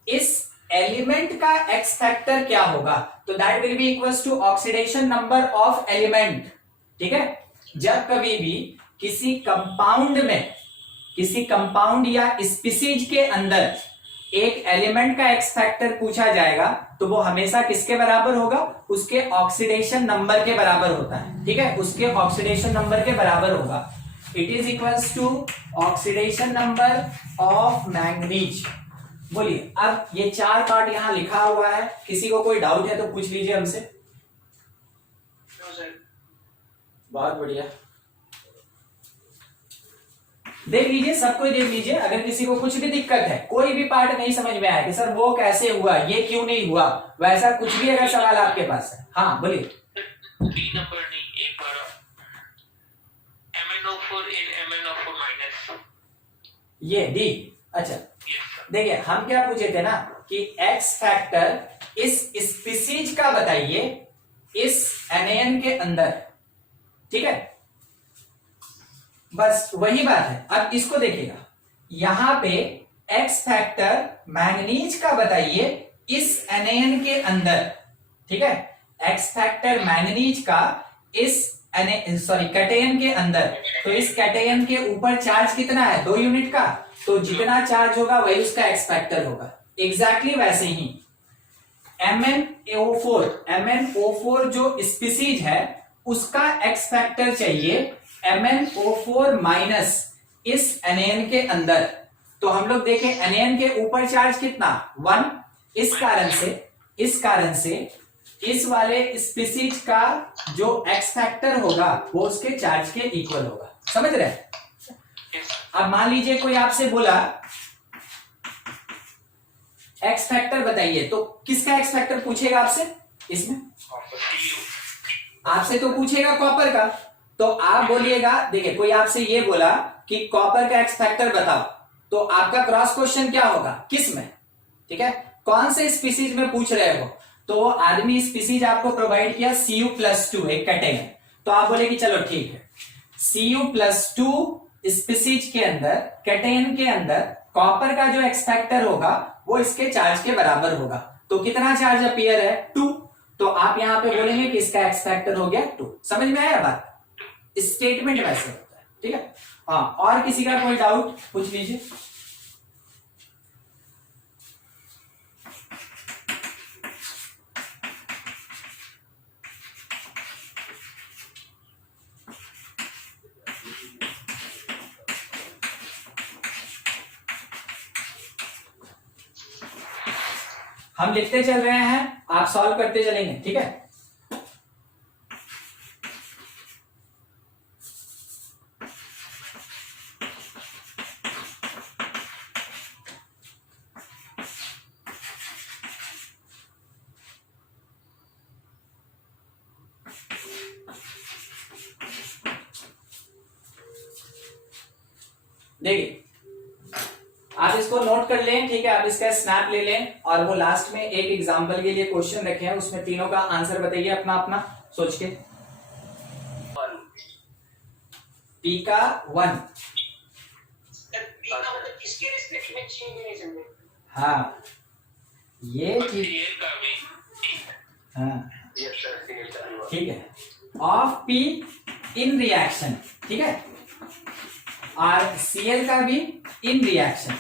इस एलिमेंट का एक्स फैक्टर क्या होगा, तो that will be equals to oxidation number of element. ठीक है, जब कभी भी किसी कंपाउंड या स्पीसीज के अंदर एक एलिमेंट का एक्स फैक्टर पूछा जाएगा तो वो हमेशा किसके बराबर होगा, उसके ऑक्सीडेशन नंबर के बराबर होता है। ठीक है, उसके ऑक्सीडेशन नंबर के बराबर होगा। It is equals to oxidation number of manganese. बोलिए, अब ये 4 पार्ट यहां लिखा हुआ है, किसी को कोई डाउट है तो पूछ लीजिए हमसे। No sir. बहुत बढ़िया, देख लीजिए, सबको देख लीजिए। अगर किसी को कुछ भी दिक्कत है, कोई भी पार्ट नहीं समझ में आया कि सर वो कैसे हुआ, ये क्यों नहीं हुआ, वैसा कुछ भी अगर सवाल आपके पास है, हाँ बोलिए। 3 नंबर नहीं, एक बार MnO4 in MnO4 माइनस, ये डी। अच्छा देखिए, हम क्या पूछे थे ना कि एक्स फैक्टर इस स्पीसीज का बताइए इस एनएन के अंदर। ठीक है, बस वही बात है। अब इसको देखिएगा, यहां पे एक्स फैक्टर मैंगनीज का बताइए इस एनएन के अंदर। ठीक है, एक्स फैक्टर मैंगनीज का इस कैटयन के अंदर, तो इस कैटयन के ऊपर चार्ज कितना है, 2 यूनिट का, तो जितना चार्ज होगा वही उसका एक्स फैक्टर होगा। एग्जैक्टली वैसे ही MnO4 जो स्पीसीज है उसका एक्स फैक्टर चाहिए MnO4 माइनस इस एनएन के अंदर। तो हम लोग देखें एनएन के ऊपर चार्ज कितना, 1। इस कारण से इस वाले स्पीसीज का जो एक्स फैक्टर होगा वो उसके चार्ज के इक्वल होगा। समझ रहे हैं? अब मान लीजिए कोई आपसे बोला एक्स फैक्टर बताइए, तो किसका एक्स फैक्टर पूछेगा आपसे? इसमें आपसे तो पूछेगा कॉपर का। तो आप बोलिएगा, देखिए कोई आपसे ये बोला कि कॉपर का एक्स फैक्टर बताओ, तो आपका क्रॉस क्वेश्चन क्या होगा, किस में, ठीक है, कौन से स्पीसीज में पूछ रहे हो, तो वो आर्मी स्पीसीज आपको प्रोवाइड किया Cu+2 एक कैटेगरी, तो आप बोले कि चलो ठीक है, Cu+2 स्पीसीज के अंदर, कैटेयन के अंदर कॉपर का जो एक्स फैक्टर होगा वो इसके चार्ज के बराबर होगा, तो कितना चार्ज अपीयर है, 2, तो आप यहां पे बोलेंगे कि इसका एक्स फैक्टर हो गया 2। समझ में आया बात, स्टेटमेंट वैसे होता है, ठीक है। हाँ, और किसी का कोई डाउट पूछ लीजिए। हम लिखते चल रहे हैं, आप सॉल्व करते चलेंगे, ठीक है। देखिए, आप इसको नोट कर लें, ठीक है, आप इसका स्नैप ले लें, और वो लास्ट में एक एग्जांपल के लिए क्वेश्चन रखे हैं, उसमें तीनों का आंसर बताइए अपना अपना सोच के। पी का 1, इसके रिस्पेक्ट में चेंज नहीं समझे। हाँ ये चीज, हाँ ठीक है, ऑफ पी इन रिएक्शन, ठीक है, और Cl का भी इन रिएक्शन।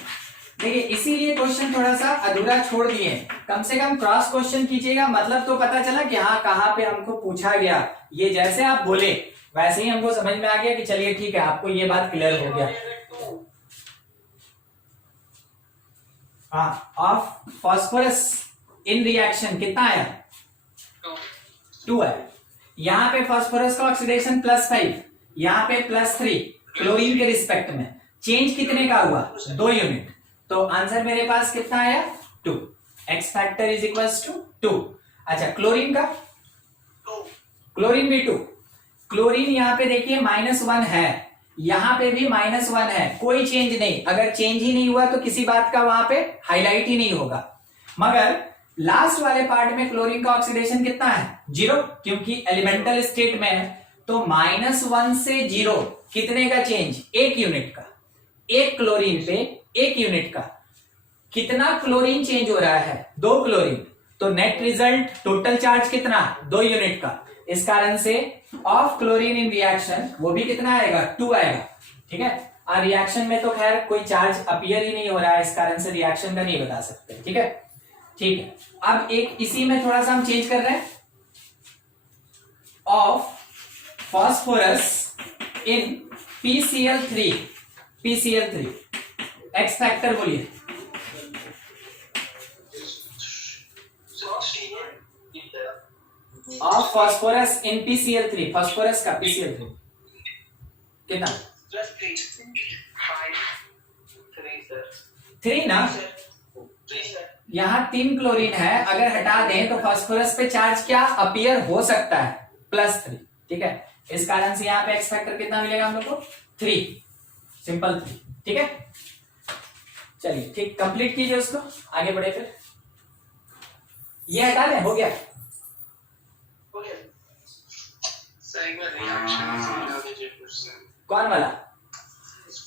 देखिए, इसीलिए क्वेश्चन थोड़ा सा अधूरा छोड़ दिए, कम से कम क्रॉस क्वेश्चन कीजिएगा, मतलब तो पता चला कि हाँ कहाँ पे हमको पूछा गया, ये जैसे आप बोले वैसे ही हमको समझ में आ गया कि चलिए ठीक है, आपको ये बात क्लियर हो गया। हाँ, ऑफ फास्फोरस इन रिएक्शन कितना आया, 2 है। यहाँ पे फास्फोरस का ऑक्सीडेशन +5, यहाँ पे +3 क्लोरीन के रिस्पेक्ट में, चेंज कितने का हुआ, 2 यूनिट, तो आंसर मेरे पास कितना आया, 2, x factor is equals to 2। अच्छा, क्लोरीन का, क्लोरीन भी 2, क्लोरीन यहाँ पे देखिए -1 है, यहाँ पे भी -1 है, कोई चेंज नहीं, अगर चेंज ही नहीं हुआ तो किसी बात का वहां पे हाईलाइट ही नहीं होगा, मगर लास्ट वाले पार्ट में क्लोरीन का ऑक्सीडेशन कितना है, 0, क्योंकि एलिमेंटल स्टेट में है, तो -1 से 0 कितने का चेंज, 1 यूनिट का, एक क्लोरीन पे 1 यूनिट का, कितना क्लोरीन चेंज हो रहा है, 2 क्लोरीन, तो नेट रिजल्ट टोटल चार्ज कितना, 2 यूनिट का, इस कारण से ऑफ क्लोरीन इन रिएक्शन वो भी कितना आएगा, 2 आएगा, ठीक है। और रिएक्शन में तो खैर कोई चार्ज अपीयर ही नहीं हो रहा है, इस कारण से रिएक्शन का नहीं बता सकते, ठीक है, ठीक है। अब एक इसी में थोड़ा सा हम चेंज कर रहे हैं, of phosphorus in PCl3, PCl3 X factor बोलिए, of phosphorus in PCl3, phosphorus का PCl3 कितना, 3 ना, यहां 3 क्लोरीन है, अगर हटा दें तो फास्फोरस पे चार्ज क्या अपीयर हो सकता है, +3, ठीक है, इस कारण से यहाँ पे एक्स फैक्टर कितना मिलेगा हम लोग को, 3, सिंपल 3, ठीक है। चलिए ठीक, कंप्लीट कीजिए उसको, आगे बढ़े फिर, ये हटा दें, हो गया, कौन वाला,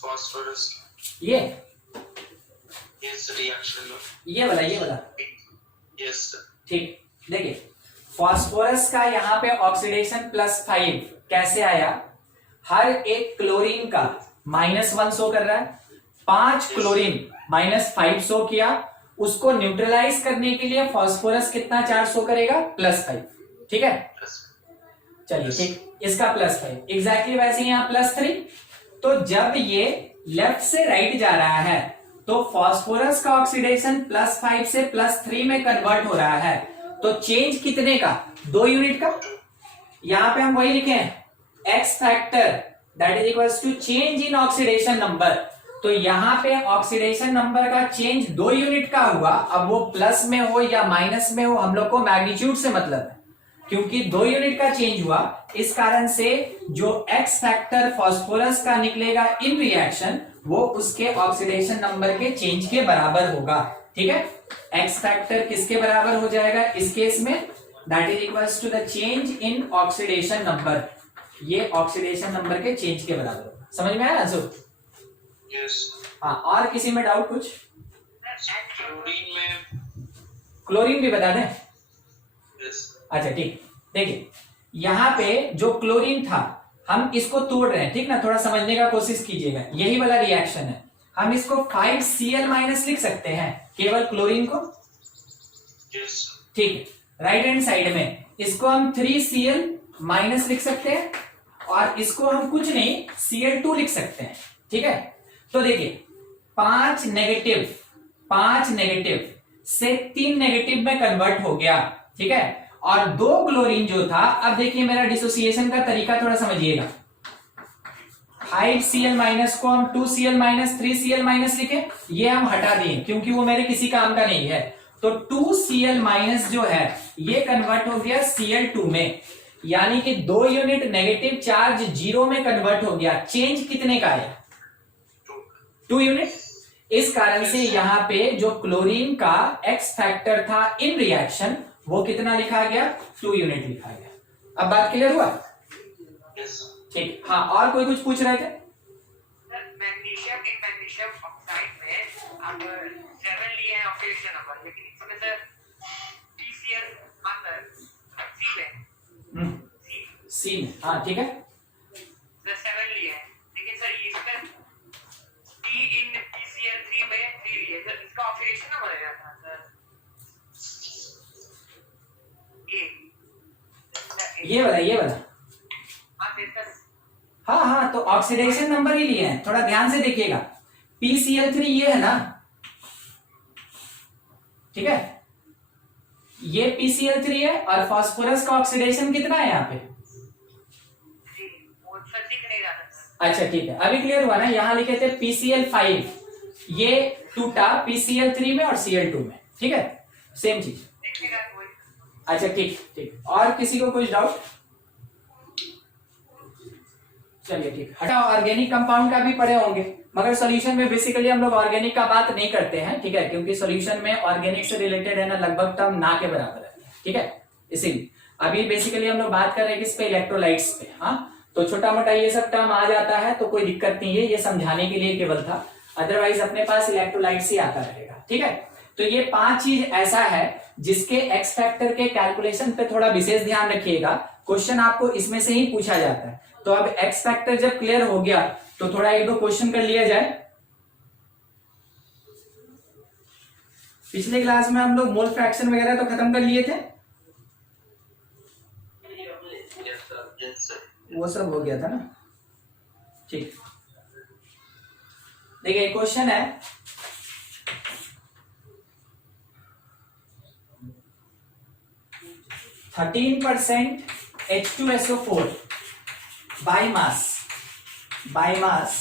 फास्फोरस, ये रिएक्शन, ये वाला, यस ठीक। देखिए, फास्फोरस का यहाँ पे ऑक्सीडेशन +5 कैसे आया, हर एक क्लोरीन का -1 शो कर रहा है, 5 क्लोरीन -5 शो किया, उसको न्यूट्रलाइज करने के लिए फास्फोरस कितना चार्ज शो करेगा, +5, ठीक है। चलिए ठीक, इसका +5 एग्जैक्टली वैसे यहाँ +3, तो जब ये लेफ्ट से राइट जा रहा है तो फास्फोरस का ऑक्सीडेशन +5 से +3 में कन्वर्ट हो रहा है, तो चेंज कितने का, 2 यूनिट का, यहां पे हम वही लिखे हैं, x factor that is equals to change in oxidation number, तो यहां पे ऑक्सीडेशन नंबर का चेंज 2 यूनिट का हुआ, अब वो प्लस में हो या माइनस में हो हम लोग को मैग्नीट्यूड से मतलब है, क्योंकि 2 यूनिट का चेंज हुआ, इस कारण से जो एक्स फैक्टर फास्फोरस का निकलेगा इन रिएक्शन, वो उसके ऑक्सीडेशन नंबर के चेंज के बराबर होगा। ठीक है, एक्स फैक्टर किसके बराबर हो जाएगा इस केस में, that is equals to the change in oxidation number. ये ऑक्सीडेशन नंबर के चेंज के बराबर होगा। समझ में आया आंसर? यस। हाँ, और किसी में डाउट कुछ? क्लोरीन में, क्लोरीन भी बता दें? यस। अच्छा ठीक, देखिए यहाँ पे जो क्लोरीन था, हम इसको तोड़ रहे हैं, ठीक ना, थोड़ा समझने का कोशिश कीजिएगा। यही वाला रिएक्शन है, हम इसको 5Cl माइनस लिख सकते हैं केवल क्लोरीन को। यस। ठीक है, राइट हैंड साइड में इसको हम 3Cl माइनस लिख सकते हैं, और इसको हम कुछ नहीं Cl2 लिख सकते हैं। ठीक है, तो देखिए 5 नेगेटिव से 3 नेगेटिव में कन्वर्ट हो गया। ठीक है, और 2 क्लोरीन जो था, अब देखिए मेरा डिसोसिएशन का तरीका थोड़ा समझिएगा। 5Cl माइनस को हम 2Cl माइनस 3Cl माइनस लिखे, ये हम हटा दिए क्योंकि वो मेरे किसी काम का नहीं है। तो 2Cl माइनस जो है ये कन्वर्ट हो गया Cl2 में, यानी कि 2 यूनिट नेगेटिव चार्ज 0 में कन्वर्ट हो गया। चेंज कितने का आया? 2 यूनिट। इस कारण से यहां पे जो क्लोरीन का एक्स फैक्टर था इन रिएक्शन, वो कितना लिखा गया? 2 यूनिट लिखा गया। अब बात क्लियर हुआ? यस। ठीक, हाँ, और कोई कुछ पूछ रहे थे? मैग्नीशियम ऑक्साइड में आप 7 लिए हैं ऑक्सीडेशन नंबर, लेकिन इसमें सर TCl आकर C में सी में, हाँ ठीक है, सर 7 लिए हैं, लेकिन सर इसमें T इन TCl3 में 3 लिए, सर इसका ऑक्सीडेशन नंबर है था सर ये वाला हाँ सर। हाँ हाँ, तो ऑक्सीडेशन नंबर ही लिए हैं, थोड़ा ध्यान से देखिएगा। PCl3 ये है ना, ठीक है, ये PCl3 है, और फास्फोरस का ऑक्सीडेशन कितना है यहाँ पे? अच्छा ठीक है, अभी क्लियर हुआ ना। यहाँ लिखे थे PCl5, ये टूटा PCl3 में और Cl2 में। ठीक है, सेम चीज। अच्छा ठीक, और किसी को कुछ डाउट? चलिए ठीक, हटाओ। ऑर्गेनिक कंपाउंड का भी पढ़े होंगे, मगर सॉल्यूशन में बेसिकली हम लोग ऑर्गेनिक का बात नहीं करते हैं। ठीक है, क्योंकि सॉल्यूशन में ऑर्गेनिक से रिलेटेड है ना, लगभग टर्म ना के बराबर है। ठीक है, इसीलिए अभी बेसिकली हम लोग बात कर रहे हैं किस पे? इलेक्ट्रोलाइट्स पे। हाँ, तो छोटा मोटा ये सब टर्म आ जाता है तो कोई दिक्कत नहीं है, ये समझाने के लिए केवल था, अदरवाइज अपने पास इलेक्ट्रोलाइट्स ही आता रहेगा। ठीक है, तो ये 5 चीज ऐसा है जिसके एक्स फैक्टर के कैलकुलेशन पे थोड़ा विशेष ध्यान रखिएगा। क्वेश्चन आपको इसमें से ही पूछा जाता है। तो अब एक्स फैक्टर जब क्लियर हो गया तो थोड़ा 1-2 क्वेश्चन कर लिया जाए। पिछले क्लास में हम लोग मोल फ्रैक्शन वगैरह तो खत्म कर लिए थे, वो सब हो गया था ना। ठीक, देखिए क्वेश्चन है, "13% H2SO4 by mass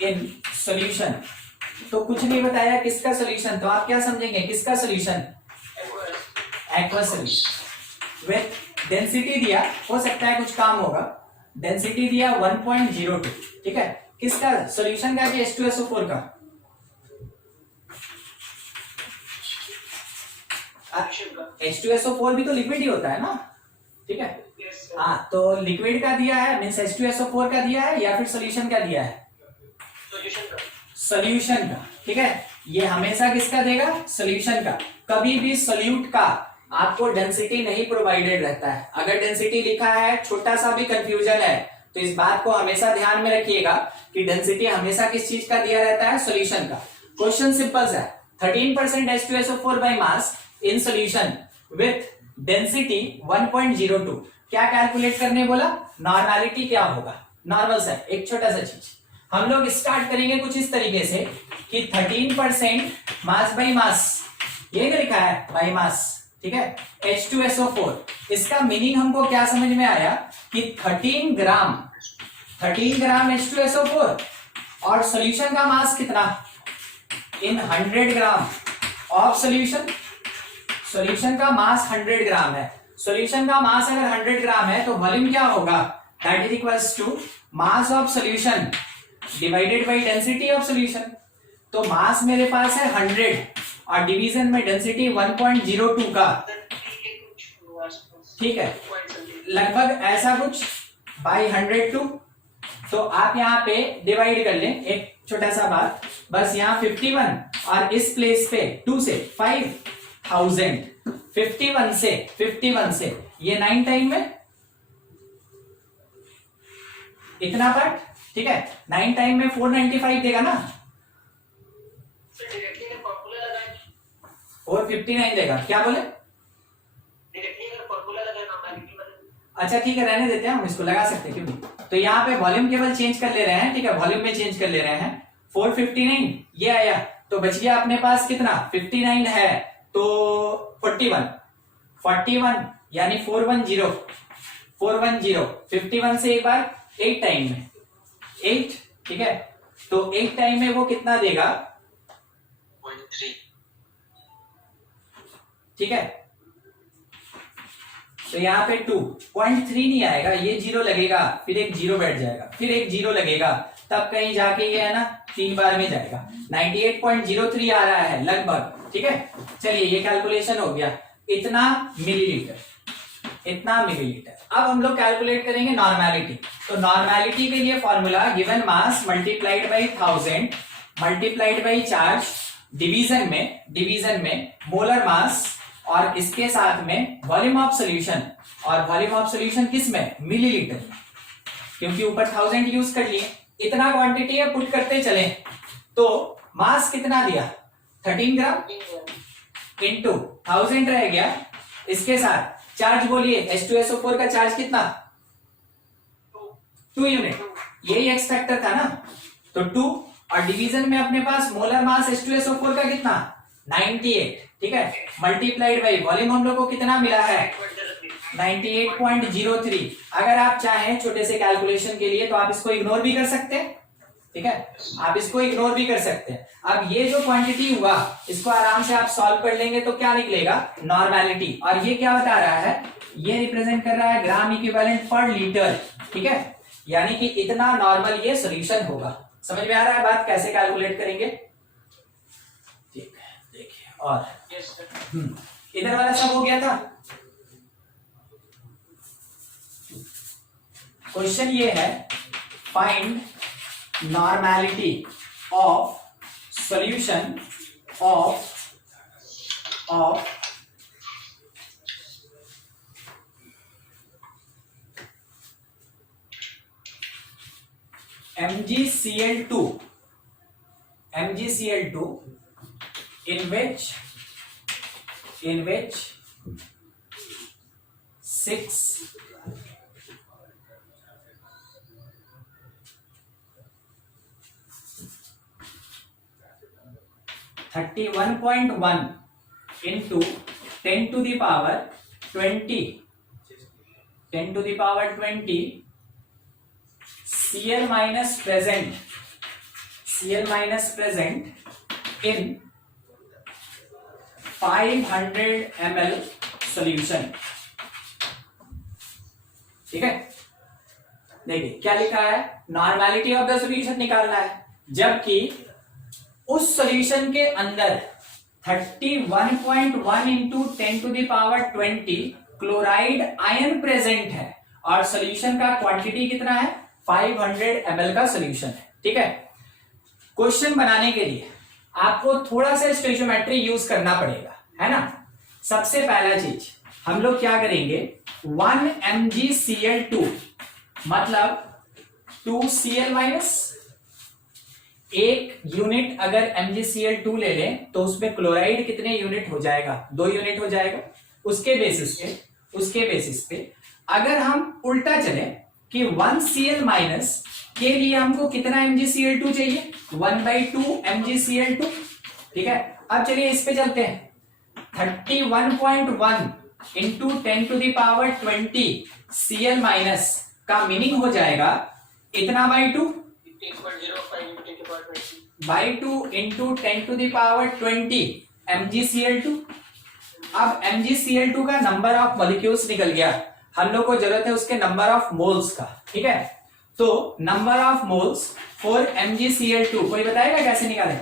in solution", तो कुछ नहीं बताया किसका सोल्यूशन, तो आप क्या समझेंगे किसका solution? Aqua solution with density दिया, हो सकता है कुछ काम होगा, डेंसिटी दिया 1.02। ठीक है, किसका सोल्यूशन का? H2SO4 का। H2SO4 भी तो लिक्विड ही होता है ना। ठीक है, हाँ, तो लिक्विड का दिया है, मीन्स H2SO4 का दिया है, या फिर सोल्यूशन का दिया है? सोल्यूशन का। ठीक है, ये हमेशा किसका देगा? सोल्यूशन का। कभी भी सोल्यूट का आपको डेंसिटी नहीं प्रोवाइडेड रहता है। अगर डेंसिटी लिखा है, छोटा सा भी कंफ्यूजन है, तो इस बात को हमेशा ध्यान में रखिएगा कि डेंसिटी हमेशा किस चीज का दिया रहता है? सोल्यूशन का। क्वेश्चन सिंपल है, 13% H2SO4 by mass in solution with density 1.02। क्या कैलकुलेट करने बोला? नॉर्मलिटी क्या होगा? नॉर्मल सा एक छोटा सा चीज हम लोग स्टार्ट करेंगे कुछ इस तरीके से कि 13% मास बाई मास, ये लिखा है बाई मास। ठीक है, H2SO4, इसका मीनिंग हमको क्या समझ में आया कि 13 ग्राम H2SO4, और सॉल्यूशन का मास कितना? इन 100 ग्राम ऑफ सॉल्यूशन। सॉल्यूशन का मास 100 ग्राम है, सॉल्यूशन का मास अगर 100 ग्राम है तो वॉल्यूम क्या होगा, that is equals to mass of solution divided by density of solution. तो मास मेरे पास है 100 और डिवीजन में डेंसिटी 1.02 का, ठीक है, लगभग ऐसा कुछ बाई 102। तो आप यहाँ पे डिवाइड कर लें, एक छोटा सा बात, बस यहाँ 51 और इस प्लेस पे 2 से 5000, 51 से ये 9 टाइम में इतना पार्ट, ठीक है, 9 टाइम में 495 देगा ना, 459 देगा, क्या बोले? अच्छा ठीक है, रहने देते हैं, हम इसको लगा सकते हैं, क्यों नहीं। तो यहाँ पे वॉल्यूम केवल चेंज कर ले रहे हैं, ठीक है, वॉल्यूम में चेंज कर ले रहे हैं। 459 ये आया, तो बच गया अपने पास कितना, 59 है तो 41 यानी 410 51 से एक बार 8 टाइम में 8, ठीक है, तो 8 टाइम में वो कितना देगा, 0.3, ठीक है। तो यहाँ पे 2.3 नहीं आएगा, ये 0 लगेगा, फिर एक 0 बैठ जाएगा, फिर एक 0 लगेगा, तब कहीं जाके ये है ना 3 बार में जाएगा, 98.03 आ रहा है लगभग, ठीक है। चलिए ये कैलकुलेशन हो गया, इतना मिलीलीटर। अब हम लोग कैलकुलेट करेंगे नॉर्मेलिटी। तो नॉर्मेलिटी के लिए formula given mass multiplied by 1000 multiplied by charge, division में मोलर मास और इसके साथ में वॉल्यूम ऑफ सॉल्यूशन, और वॉल्यूम ऑफ सॉल्यूशन किस में, मिलीलीटर, क्योंकि ऊपर 1000 यूज कर लिए, इतना क्वांटिटी है, पुट करते चले। तो मास कितना दिया, 13 ग्राम इंटू 1000 रह गया, इसके साथ चार्ज बोलिए, H2SO4 का चार्ज कितना, 2 यूनिट, यही एक्स फैक्टर था ना, तो 2, और डिवीजन में अपने पास मोलर मास H2SO4 का कितना, 98, ठीक है, मल्टीप्लाइड बाई वॉल्यूम हम लोग को कितना मिला है, 98.03। अगर आप चाहें छोटे से कैलकुलेशन के लिए तो आप इसको इग्नोर भी कर सकते हैं, ठीक है, आप इसको इग्नोर भी कर सकते हैं। अब ये जो क्वांटिटी हुआ इसको आराम से आप सॉल्व कर लेंगे तो क्या निकलेगा, नॉर्मेलिटी, और ये क्या बता रहा है, ये रिप्रेजेंट कर रहा है ग्राम इक्विवेलेंट पर लीटर, ठीक है, यानी कि इतना नॉर्मल ये सॉल्यूशन होगा। समझ में आ रहा है बात, कैसे कैलकुलेट करेंगे, ठीक है, देखिए। और इधर वाला सब हो गया था। क्वेश्चन ये है, find normality of solution of MgCl2 in which 6 31.1 into 10 to the power 20 Cl minus present in 500 ml solution, ठीक है। देखिए क्या लिखा है, नॉर्मेलिटी ऑफ द सॉल्यूशन निकालना है, जबकि उस सॉल्यूशन के अंदर 31.1 into 10 to the power 20 chloride ion present है, और सॉल्यूशन का क्वांटिटी कितना है, 500 ml का सॉल्यूशन है, ठीक है। क्वेश्चन बनाने के लिए आपको थोड़ा सा स्टोइचियोमेट्री यूज करना पड़ेगा, है ना। सबसे पहला चीज हम लोग क्या करेंगे, 1 MgCl2 मतलब 2Cl माइनस, एक यूनिट अगर MgCl2 ले लें तो उसमें क्लोराइड कितने यूनिट हो जाएगा, 2 यूनिट हो जाएगा। उसके बेसिस पे अगर हम उल्टा चले कि 1Cl माइनस के लिए हमको कितना MgCl2 चाहिए, 1/2 MgCl2, ठीक है। अब चलिए इस पे चलते हैं, 31.1 into 10 to the power 20 Cl minus का मीनिंग हो जाएगा इतना by 2 into 10 to the power 20 MgCl2, अब MgCl2 का नंबर ऑफ मॉलिक्यूल्स निकल गया, हम लोग को जरूरत है उसके नंबर ऑफ मोल्स का, ठीक है। तो number of moles for MgCl2 कोई बताएगा कैसे निकालें?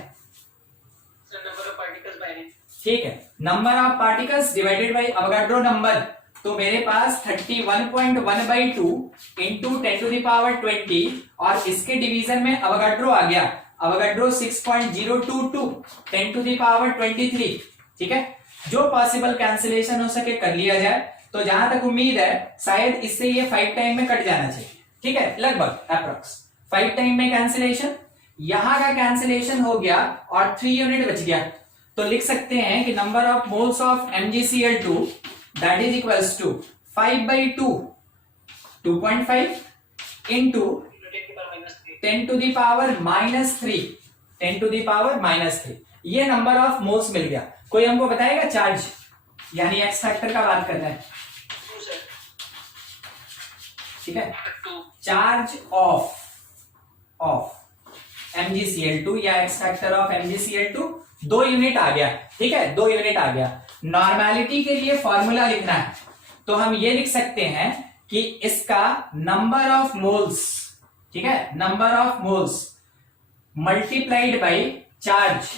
Sir number of particles by name. ठीक है, number of particles divided by Avogadro number. तो मेरे पास 31.1/2 इंटू 10⁻20 और इसके डिवीजन में अवोगाड्रो आ गया, अवोगाड्रो 6.022 10⁻23, ठीक है। जो पॉसिबल कैंसिलेशन हो सके कर लिया जाए। तो जहां तक उम्मीद है शायद इससे ये 5 टाइम में कट जाना चाहिए, ठीक है, लगभग अप्रोक्स 5 टाइम में कैंसिलेशन। यहां का कैंसिलेशन हो गया और 3 यूनिट बच गया। तो लिख सकते हैं कि number of moles of MgCl2 that is equals to 5/2 2.5 into 10⁻³ ये नंबर ऑफ मोल्स मिल गया। कोई हमको बताएगा चार्ज, यानी एक्स फैक्टर का बात कर रहे हैं, 2 सर। ठीक है। 2 चार्ज ऑफ MgCl2 या X factor of MgCl2 2 unit आ गया, ठीक है, 2 यूनिट आ गया। नॉर्मेलिटी के लिए फॉर्मूला लिखना है, तो हम ये लिख सकते हैं कि इसका नंबर ऑफ मोल्स, ठीक है, number of moles multiplied by charge,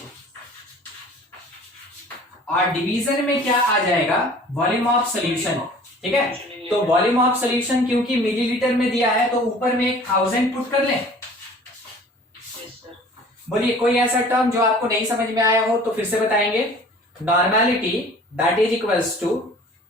और डिवीजन में क्या आ जाएगा, वॉल्यूम ऑफ सॉल्यूशन, ठीक है। तो वॉल्यूम ऑफ सॉल्यूशन क्योंकि मिलीलीटर में दिया है तो ऊपर में 1000 पुट कर लें। Yes sir. बोलिए कोई ऐसा टर्म जो आपको नहीं समझ में आया हो तो फिर से बताएंगे। Normality that is equals to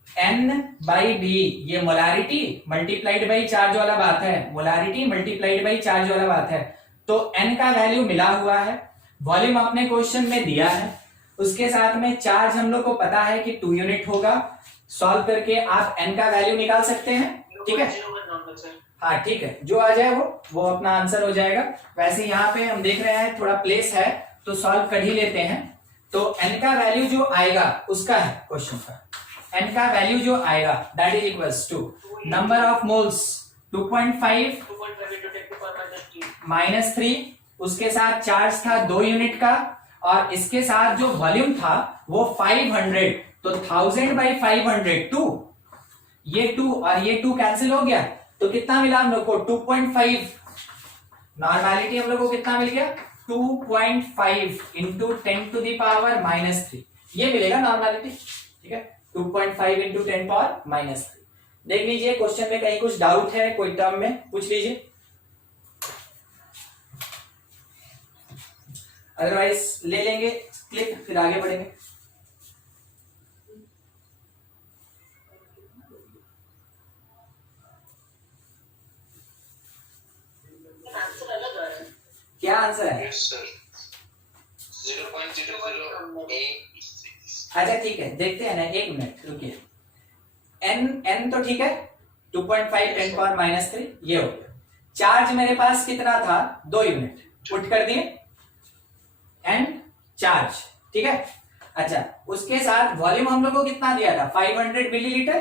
N/V, ये मोलारिटी मल्टीप्लाइड बाई चार्ज वाला बात है, मोलारिटी मल्टीप्लाइड बाई चार्ज वाला बात है। तो N का वैल्यू मिला हुआ है, वॉल्यूम आपने क्वेश्चन में दिया है, उसके साथ में चार्ज हम लोग को पता है कि 2 यूनिट होगा। सॉल्व करके आप N का वैल्यू निकाल सकते हैं, ठीक है। 0.01 नॉर्मल सर। हाँ ठीक है, जो आ जाए वो अपना आंसर हो जाएगा। वैसे यहाँ पे हम देख रहे हैं थोड़ा प्लेस है तो सॉल्व कर ही लेते हैं। तो N का वैल्यू जो आएगा उसका है क्वेश्चन का, N का वैल्यू जो आएगा that is equals to number of moles 2.5 -3, उसके साथ चार्ज था 2 यूनिट का, और इसके साथ जो वॉल्यूम था वो 500, तो 1000/500 2, ये 2 और ये 2 कैंसिल हो गया, तो कितना मिला हम लोग को 2.5। नॉर्मेलिटी हम लोग को कितना मिल गया 2.5 इंटू 10⁻³ ये मिलेगा नॉर्मेलिटी, ठीक है। 2.5 इंटू 10⁻³ देख लीजिए क्वेश्चन में कहीं कुछ डाउट है कोई टर्म में पूछ लीजिए, अदरवाइज ले लेंगे क्लिक फिर आगे बढ़ेंगे। आंसर अलग आ रहा है। क्या आंसर है? Yes sir 0.0086। अच्छा ठीक है, देखते हैं ना, 1 मिनट रुकिए। n तो ठीक है 2.5 10⁻³ ये हो गया। चार्ज मेरे पास कितना था 2 यूनिट, पुट कर दिए n चार्ज, ठीक है। अच्छा उसके साथ वॉल्यूम हम लोग को कितना दिया था 500 मिलीलीटर,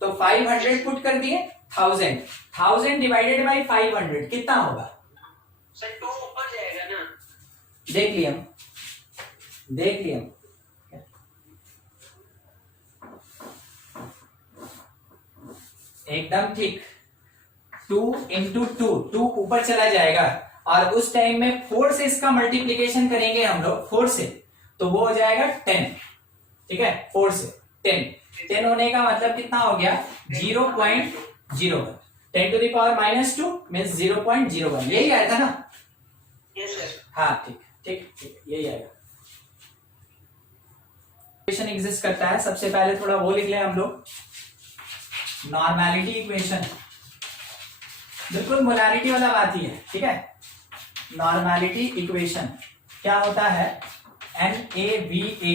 तो 500 पुट कर दिए 1000 डिवाइडेड बाई 500 कितना होगा? सर 2 ऊपर जाएगा ना। देख लिया एकदम ठीक। 2 इंटू 2 ऊपर चला जाएगा, और उस टाइम में 4 से इसका मल्टीप्लीकेशन करेंगे हम लोग 4 से, तो वो हो जाएगा 10, ठीक है। 4 से 10 होने का मतलब कितना हो गया 0.01, 10⁻² मीन्स 0.01, यही आया था ना? Yes sir. हाँ ठीक यही आएगा। इक्वेशन एग्जिस्ट करता है, सबसे पहले थोड़ा वो लिख लें हम लोग, नॉर्मेलिटी इक्वेशन, बिल्कुल मोलारिटी वाला बात ही है, ठीक है। नॉर्मेलिटी इक्वेशन क्या होता है NaVA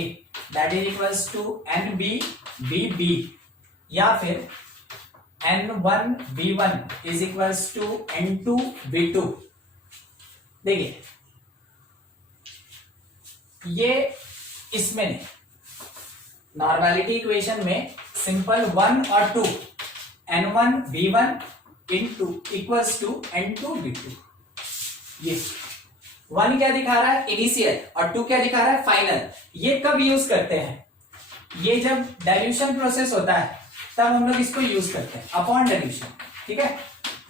that is equals to NbVb, या फिर N1V1 is equals to N2V2। देखिए ये इसमें नहीं, नॉर्मेलिटी इक्वेशन में सिंपल 1 और 2 N1V1 into equals to N2V2। ये 1 क्या दिखा रहा है इनिशियल और 2 क्या दिखा रहा है फाइनल। ये कब यूज करते हैं ये जब डाइल्यूशन प्रोसेस होता है तब हम लोग इसको यूज करते हैं अपॉन डाइल्यूशन, ठीक है।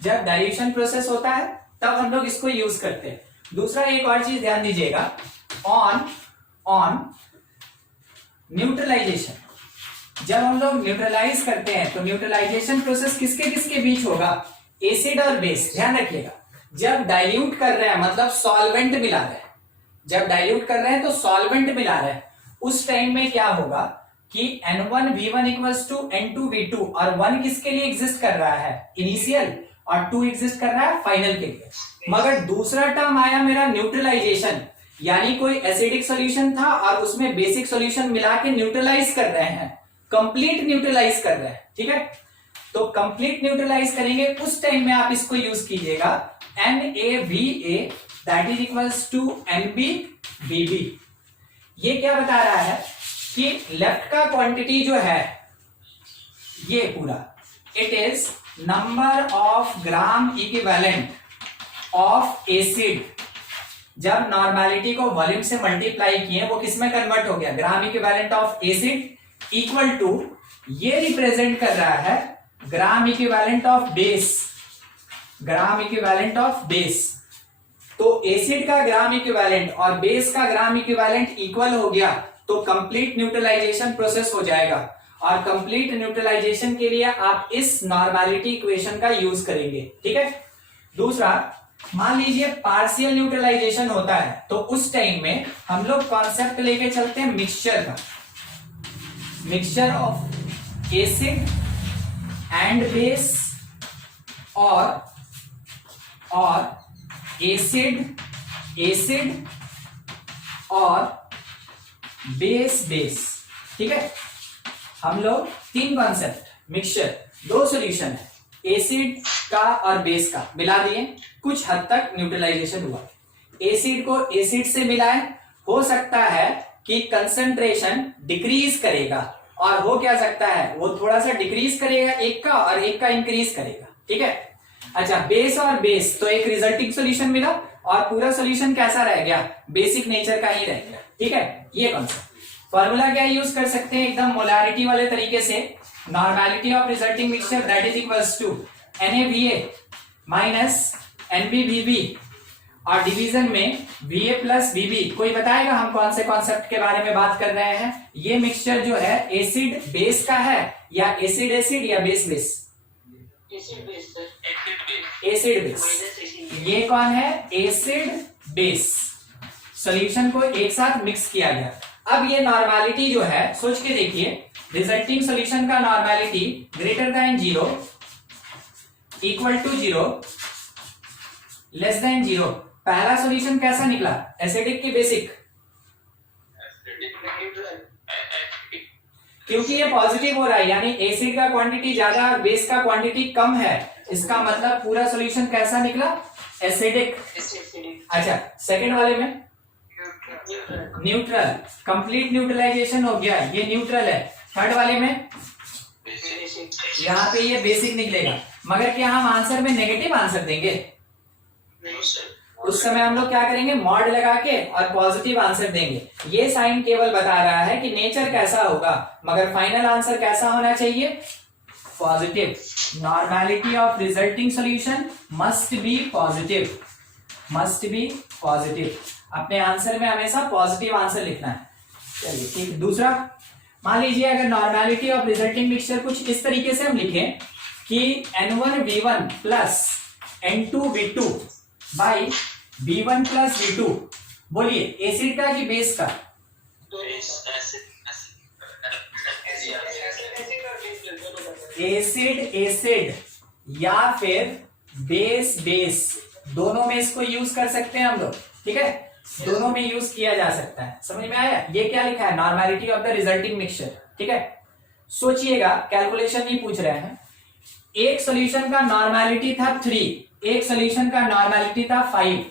जब डाइल्यूशन प्रोसेस होता है तब हम लोग इसको यूज करते हैं। दूसरा एक और चीज ध्यान दीजिएगा, ऑन न्यूट्रलाइजेशन। जब हम लोग न्यूट्रलाइज करते हैं तो न्यूट्रलाइजेशन प्रोसेस किसके किसके बीच होगा, एसिड और बेस। ध्यान रखिएगा, जब डाइल्यूट कर रहे हैं मतलब सॉल्वेंट मिला रहे हैं, जब डाइल्यूट कर रहे हैं तो सॉल्वेंट मिला रहे हैं, उस टाइम में क्या होगा कि N1V1 इक्वल्स टू N2V2, और 1 किसके लिए एग्जिस्ट कर रहा है, इनिशियल, और 2 एग्जिस्ट कर रहा है फाइनल के लिए। मगर दूसरा टर्म आया मेरा न्यूट्रलाइजेशन, यानी कोई एसिडिक सॉल्यूशन था और उसमें बेसिक सॉल्यूशन मिला के न्यूट्रलाइज कर रहे हैं, कंप्लीट न्यूट्रलाइज कर रहे हैं, ठीक है। तो कंप्लीट न्यूट्रलाइज करेंगे उस टाइम में आप इसको यूज कीजिएगा NaVA that is equals to NbBb। ये क्या बता रहा है कि लेफ्ट का क्वांटिटी जो है ये पूरा, it is number of gram equivalent of acid. जब नॉर्मेलिटी को वॉल्यूम से मल्टीप्लाई किए वो किस में कन्वर्ट हो गया, gram equivalent of acid equal to, ये रिप्रेजेंट कर रहा है gram equivalent of base, gram equivalent of base. तो एसिड का ग्राम इक्विवेलेंट और बेस का ग्राम इक्विवेलेंट इक्वल हो गया तो कंप्लीट न्यूट्रलाइजेशन प्रोसेस हो जाएगा। और कंप्लीट न्यूट्रलाइजेशन के लिए आप इस नॉर्मेलिटी इक्वेशन का यूज करेंगे, ठीक है। दूसरा, मान लीजिए पार्शियल न्यूट्रलाइजेशन होता है तो उस टाइम में हम लोग कॉन्सेप्ट लेके चलते हैं मिक्सचर का, mixture of acid and base और एसिड और बेस, ठीक है। हम लोग तीन कॉन्सेप्ट, मिक्सचर, दो सॉल्यूशन है, एसिड का और बेस का, मिला दिए, कुछ हद तक न्यूट्रलाइजेशन हुआ। एसिड को एसिड से मिलाएं, हो सकता है कि कंसंट्रेशन डिक्रीज करेगा, और हो क्या सकता है, वो थोड़ा सा डिक्रीज करेगा एक का और एक का इंक्रीज करेगा, ठीक है। अच्छा, बेस और बेस, तो एक रिजल्टिंग सॉल्यूशन मिला और पूरा सॉल्यूशन कैसा रह गया, बेसिक नेचर का ही रह गया, ठीक है। ये कॉन्सेप्ट फॉर्मूला क्या यूज कर सकते हैं, एकदम मोलारिटी वाले तरीके से, normality of resulting mixture that is equals to NaVA minus NbBb, और डिवीजन में Va प्लस Bb। कोई बताएगा हम कौन से कॉन्सेप्ट के बारे में बात कर रहे हैं। ये मिक्सचर जो है एसिड बेस का है या एसिड एसिड या base base, acid base sir, acid base. ये कौन है, एसिड बेस। सॉल्यूशन को एक साथ मिक्स किया गया। अब ये नॉर्मेलिटी जो है, सोच के देखिए, रिजल्टिंग सॉल्यूशन का normality greater than 0, equal to 0, less than 0। पहला सॉल्यूशन कैसा निकला, एसिडिक की बेसिक, क्योंकि ये पॉजिटिव हो रहा है, यानी एसिड का क्वांटिटी ज्यादा और बेस का क्वांटिटी कम है, इसका मतलब पूरा सॉल्यूशन कैसा निकला, एसिडिक। अच्छा, सेकंड वाले में न्यूट्रल, कंप्लीट न्यूट्रलाइजेशन हो गया, ये न्यूट्रल है। थर्ड वाले में यहाँ पे ये बेसिक निकलेगा। मगर क्या हम आंसर में नेगेटिव आंसर देंगे, उस समय हम लोग क्या करेंगे, मॉड लगा के और पॉजिटिव आंसर देंगे। ये साइन केवल बता रहा है कि नेचर कैसा होगा, मगर फाइनल आंसर कैसा होना चाहिए, positive. Normality of resulting solution must be positive, must be positive. अपने आंसर में हमेशा पॉजिटिव आंसर लिखना है। चलिए ठीक। दूसरा, मान लीजिए अगर नॉर्मेलिटी ऑफ रिजल्टिंग मिक्सचर कुछ इस तरीके से हम लिखें कि N1V1 plus N2V2 by B1 plus B2, बोलिए एसिड का कि बेस का, एसिड एसिड या फिर बेस बेस, दोनों में इसको यूज कर सकते हैं हम लोग, ठीक है। दोनों में यूज किया जा सकता है, समझ में आया। ये क्या लिखा है, normality of the resulting mixture, ठीक है। सोचिएगा, कैलकुलेशन नहीं पूछ रहे हैं। एक सॉल्यूशन का नॉर्मेलिटी था 3, एक सॉल्यूशन का नॉर्मेलिटी था 5,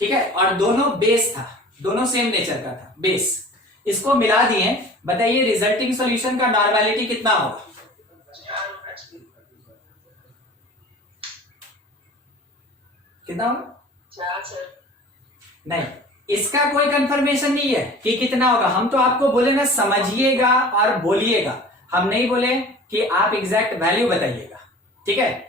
ठीक है, और दोनों बेस था, दोनों सेम नेचर का था, बेस। इसको मिला दिए, बताइए रिजल्टिंग सॉल्यूशन का नॉर्मेलिटी कितना होगा, कितना होगा, 4 सर, नहीं, इसका कोई कंफर्मेशन नहीं है कि कितना होगा। हम तो आपको बोले ना समझिएगा और बोलिएगा, हम नहीं बोले कि आप एग्जैक्ट वैल्यू बताइएगा। ठीक है,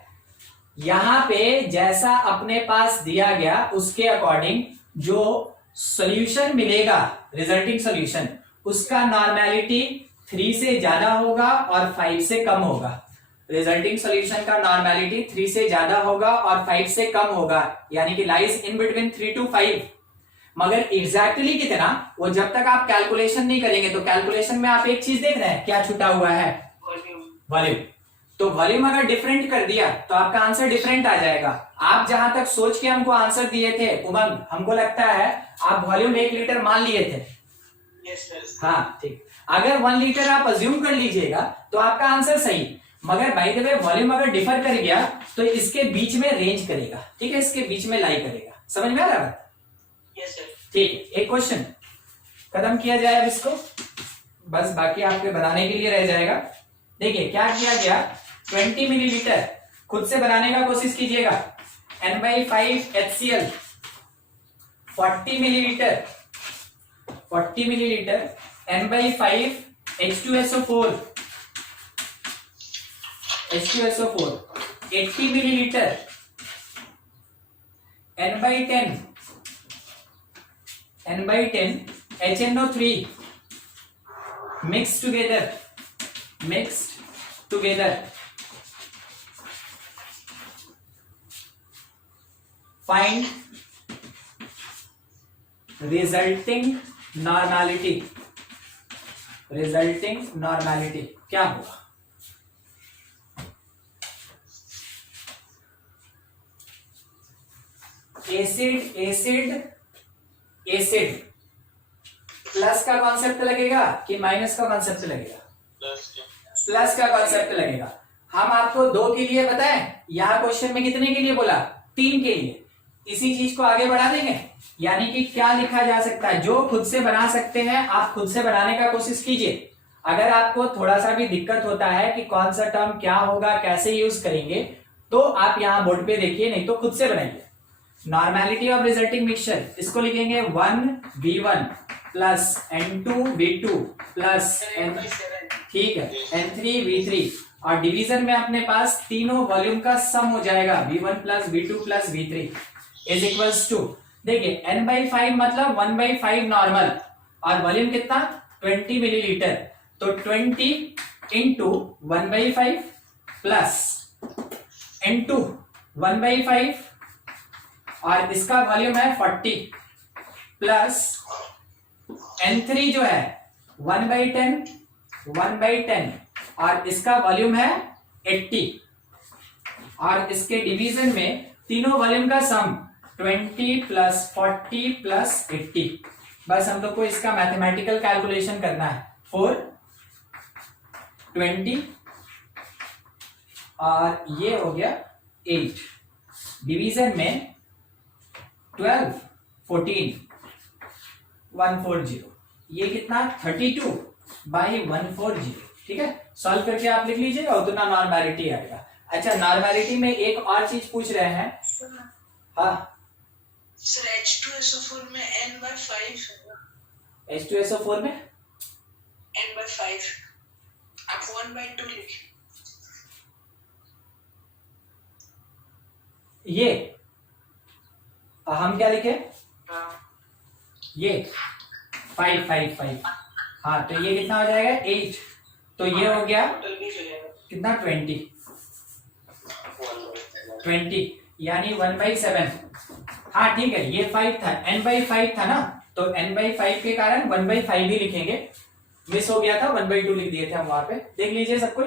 यहां पे जैसा अपने पास दिया गया उसके अकॉर्डिंग जो सॉल्यूशन मिलेगा, रिजल्टिंग सॉल्यूशन, उसका नॉर्मेलिटी 3 से ज्यादा होगा और 5 से कम होगा। रिजल्टिंग सॉल्यूशन का नॉर्मेलिटी 3 से ज्यादा होगा और 5 से कम होगा, यानी कि लाइज इन बिटवीन 3 to 5। मगर एग्जैक्टली कितना, वो जब तक आप कैलकुलेशन नहीं करेंगे, तो कैलकुलेशन में आप एक चीज देख रहे हैं, क्या छूटा हुआ है, वॉल्यूम। तो वॉल्यूम अगर डिफरेंट कर दिया तो आपका आंसर डिफरेंट आ जाएगा। आप जहां तक सोच के हमको आंसर दिए थे उमंग, हमको लगता है आप वॉल्यूम 1 लीटर मान लिए थे। Yes, sir. हाँ ठीक, अगर 1 लीटर आप अज्यूम कर लीजिएगा तो आपका आंसर सही। मगर बाय द वे वॉल्यूम अगर डिफर कर गया तो इसके बीच में रेंज करेगा। ठीक है, इसके बीच में लाई करेगा। समझ में आ रहा है? Yes, sir. ठीक है, एक क्वेश्चन खत्म किया जाए अब इसको, बस बाकी आपके बनाने के लिए रह जाएगा। देखिए क्या किया गया, 20 मिलीलीटर खुद से बनाने का कोशिश कीजिएगा। N/5 HCl 40 millilitre N/5 H2SO4 80 millilitre N/10 HNO3 mixed together find resulting normality क्या होगा? एसिड प्लस का कॉन्सेप्ट लगेगा कि माइनस का कॉन्सेप्ट लगेगा? प्लस का कॉन्सेप्ट लगेगा। हम आपको 2 के लिए बताएं, यहां क्वेश्चन में कितने के लिए बोला, 3 के लिए। इसी चीज को आगे बढ़ा देंगे, यानी कि क्या लिखा जा सकता है, जो खुद से बना सकते हैं आप खुद से बनाने का कोशिश कीजिए। अगर आपको थोड़ा सा भी दिक्कत होता है कि कौन सा टर्म क्या होगा, कैसे यूज करेंगे, तो आप यहाँ बोर्ड पे देखिए, नहीं तो खुद से बनाइए। नॉर्मेलिटी ऑफ रिजल्टिंग मिक्सचर, इसको लिखेंगे 1v1 प्लस N2v2 प्लस ठीक है N3v3, और डिवीजन में अपने पास तीनों वॉल्यूम का सम हो जाएगा v1 plus v2 plus v3 is equals to, देखिए N/5 मतलब 1/5 नॉर्मल, और वॉल्यूम कितना 20 मिलीलीटर, तो 20 इंटू 1/5 प्लस N2 1/5 और इसका वॉल्यूम है 40 प्लस N3 जो है 1/10 और इसका वॉल्यूम है 80, और इसके डिवीजन में तीनों वॉल्यूम का सम 20 प्लस 40 प्लस 80। बस हम लोग को इसका मैथमेटिकल कैलकुलेशन करना है। 4 20 और ये हो गया 8, डिवीजन में 12 14 140, ये कितना 32/140। ठीक है, सॉल्व करके आप लिख लीजिएगा, उतना नॉर्मेलिटी आएगा। अच्छा, नॉर्मेलिटी में एक और चीज पूछ रहे हैं। हाँ सर, H2SO4 में N/5 H2SO4 में N/5 आप 1/2 लिखिए। ये हम क्या लिखे, ये 5 हाँ, तो ये कितना हो जाएगा 8, तो ये हो गया टोटल भी हो जाएगा कितना 20 यानी 1/7। हाँ ठीक है, ये 5 था, N/5 था ना, तो N/5 के कारण 1/5 ही लिखेंगे। मिस हो गया था, 1/2 लिख दिए थे हम वहां पे, देख लीजिए सब कोई।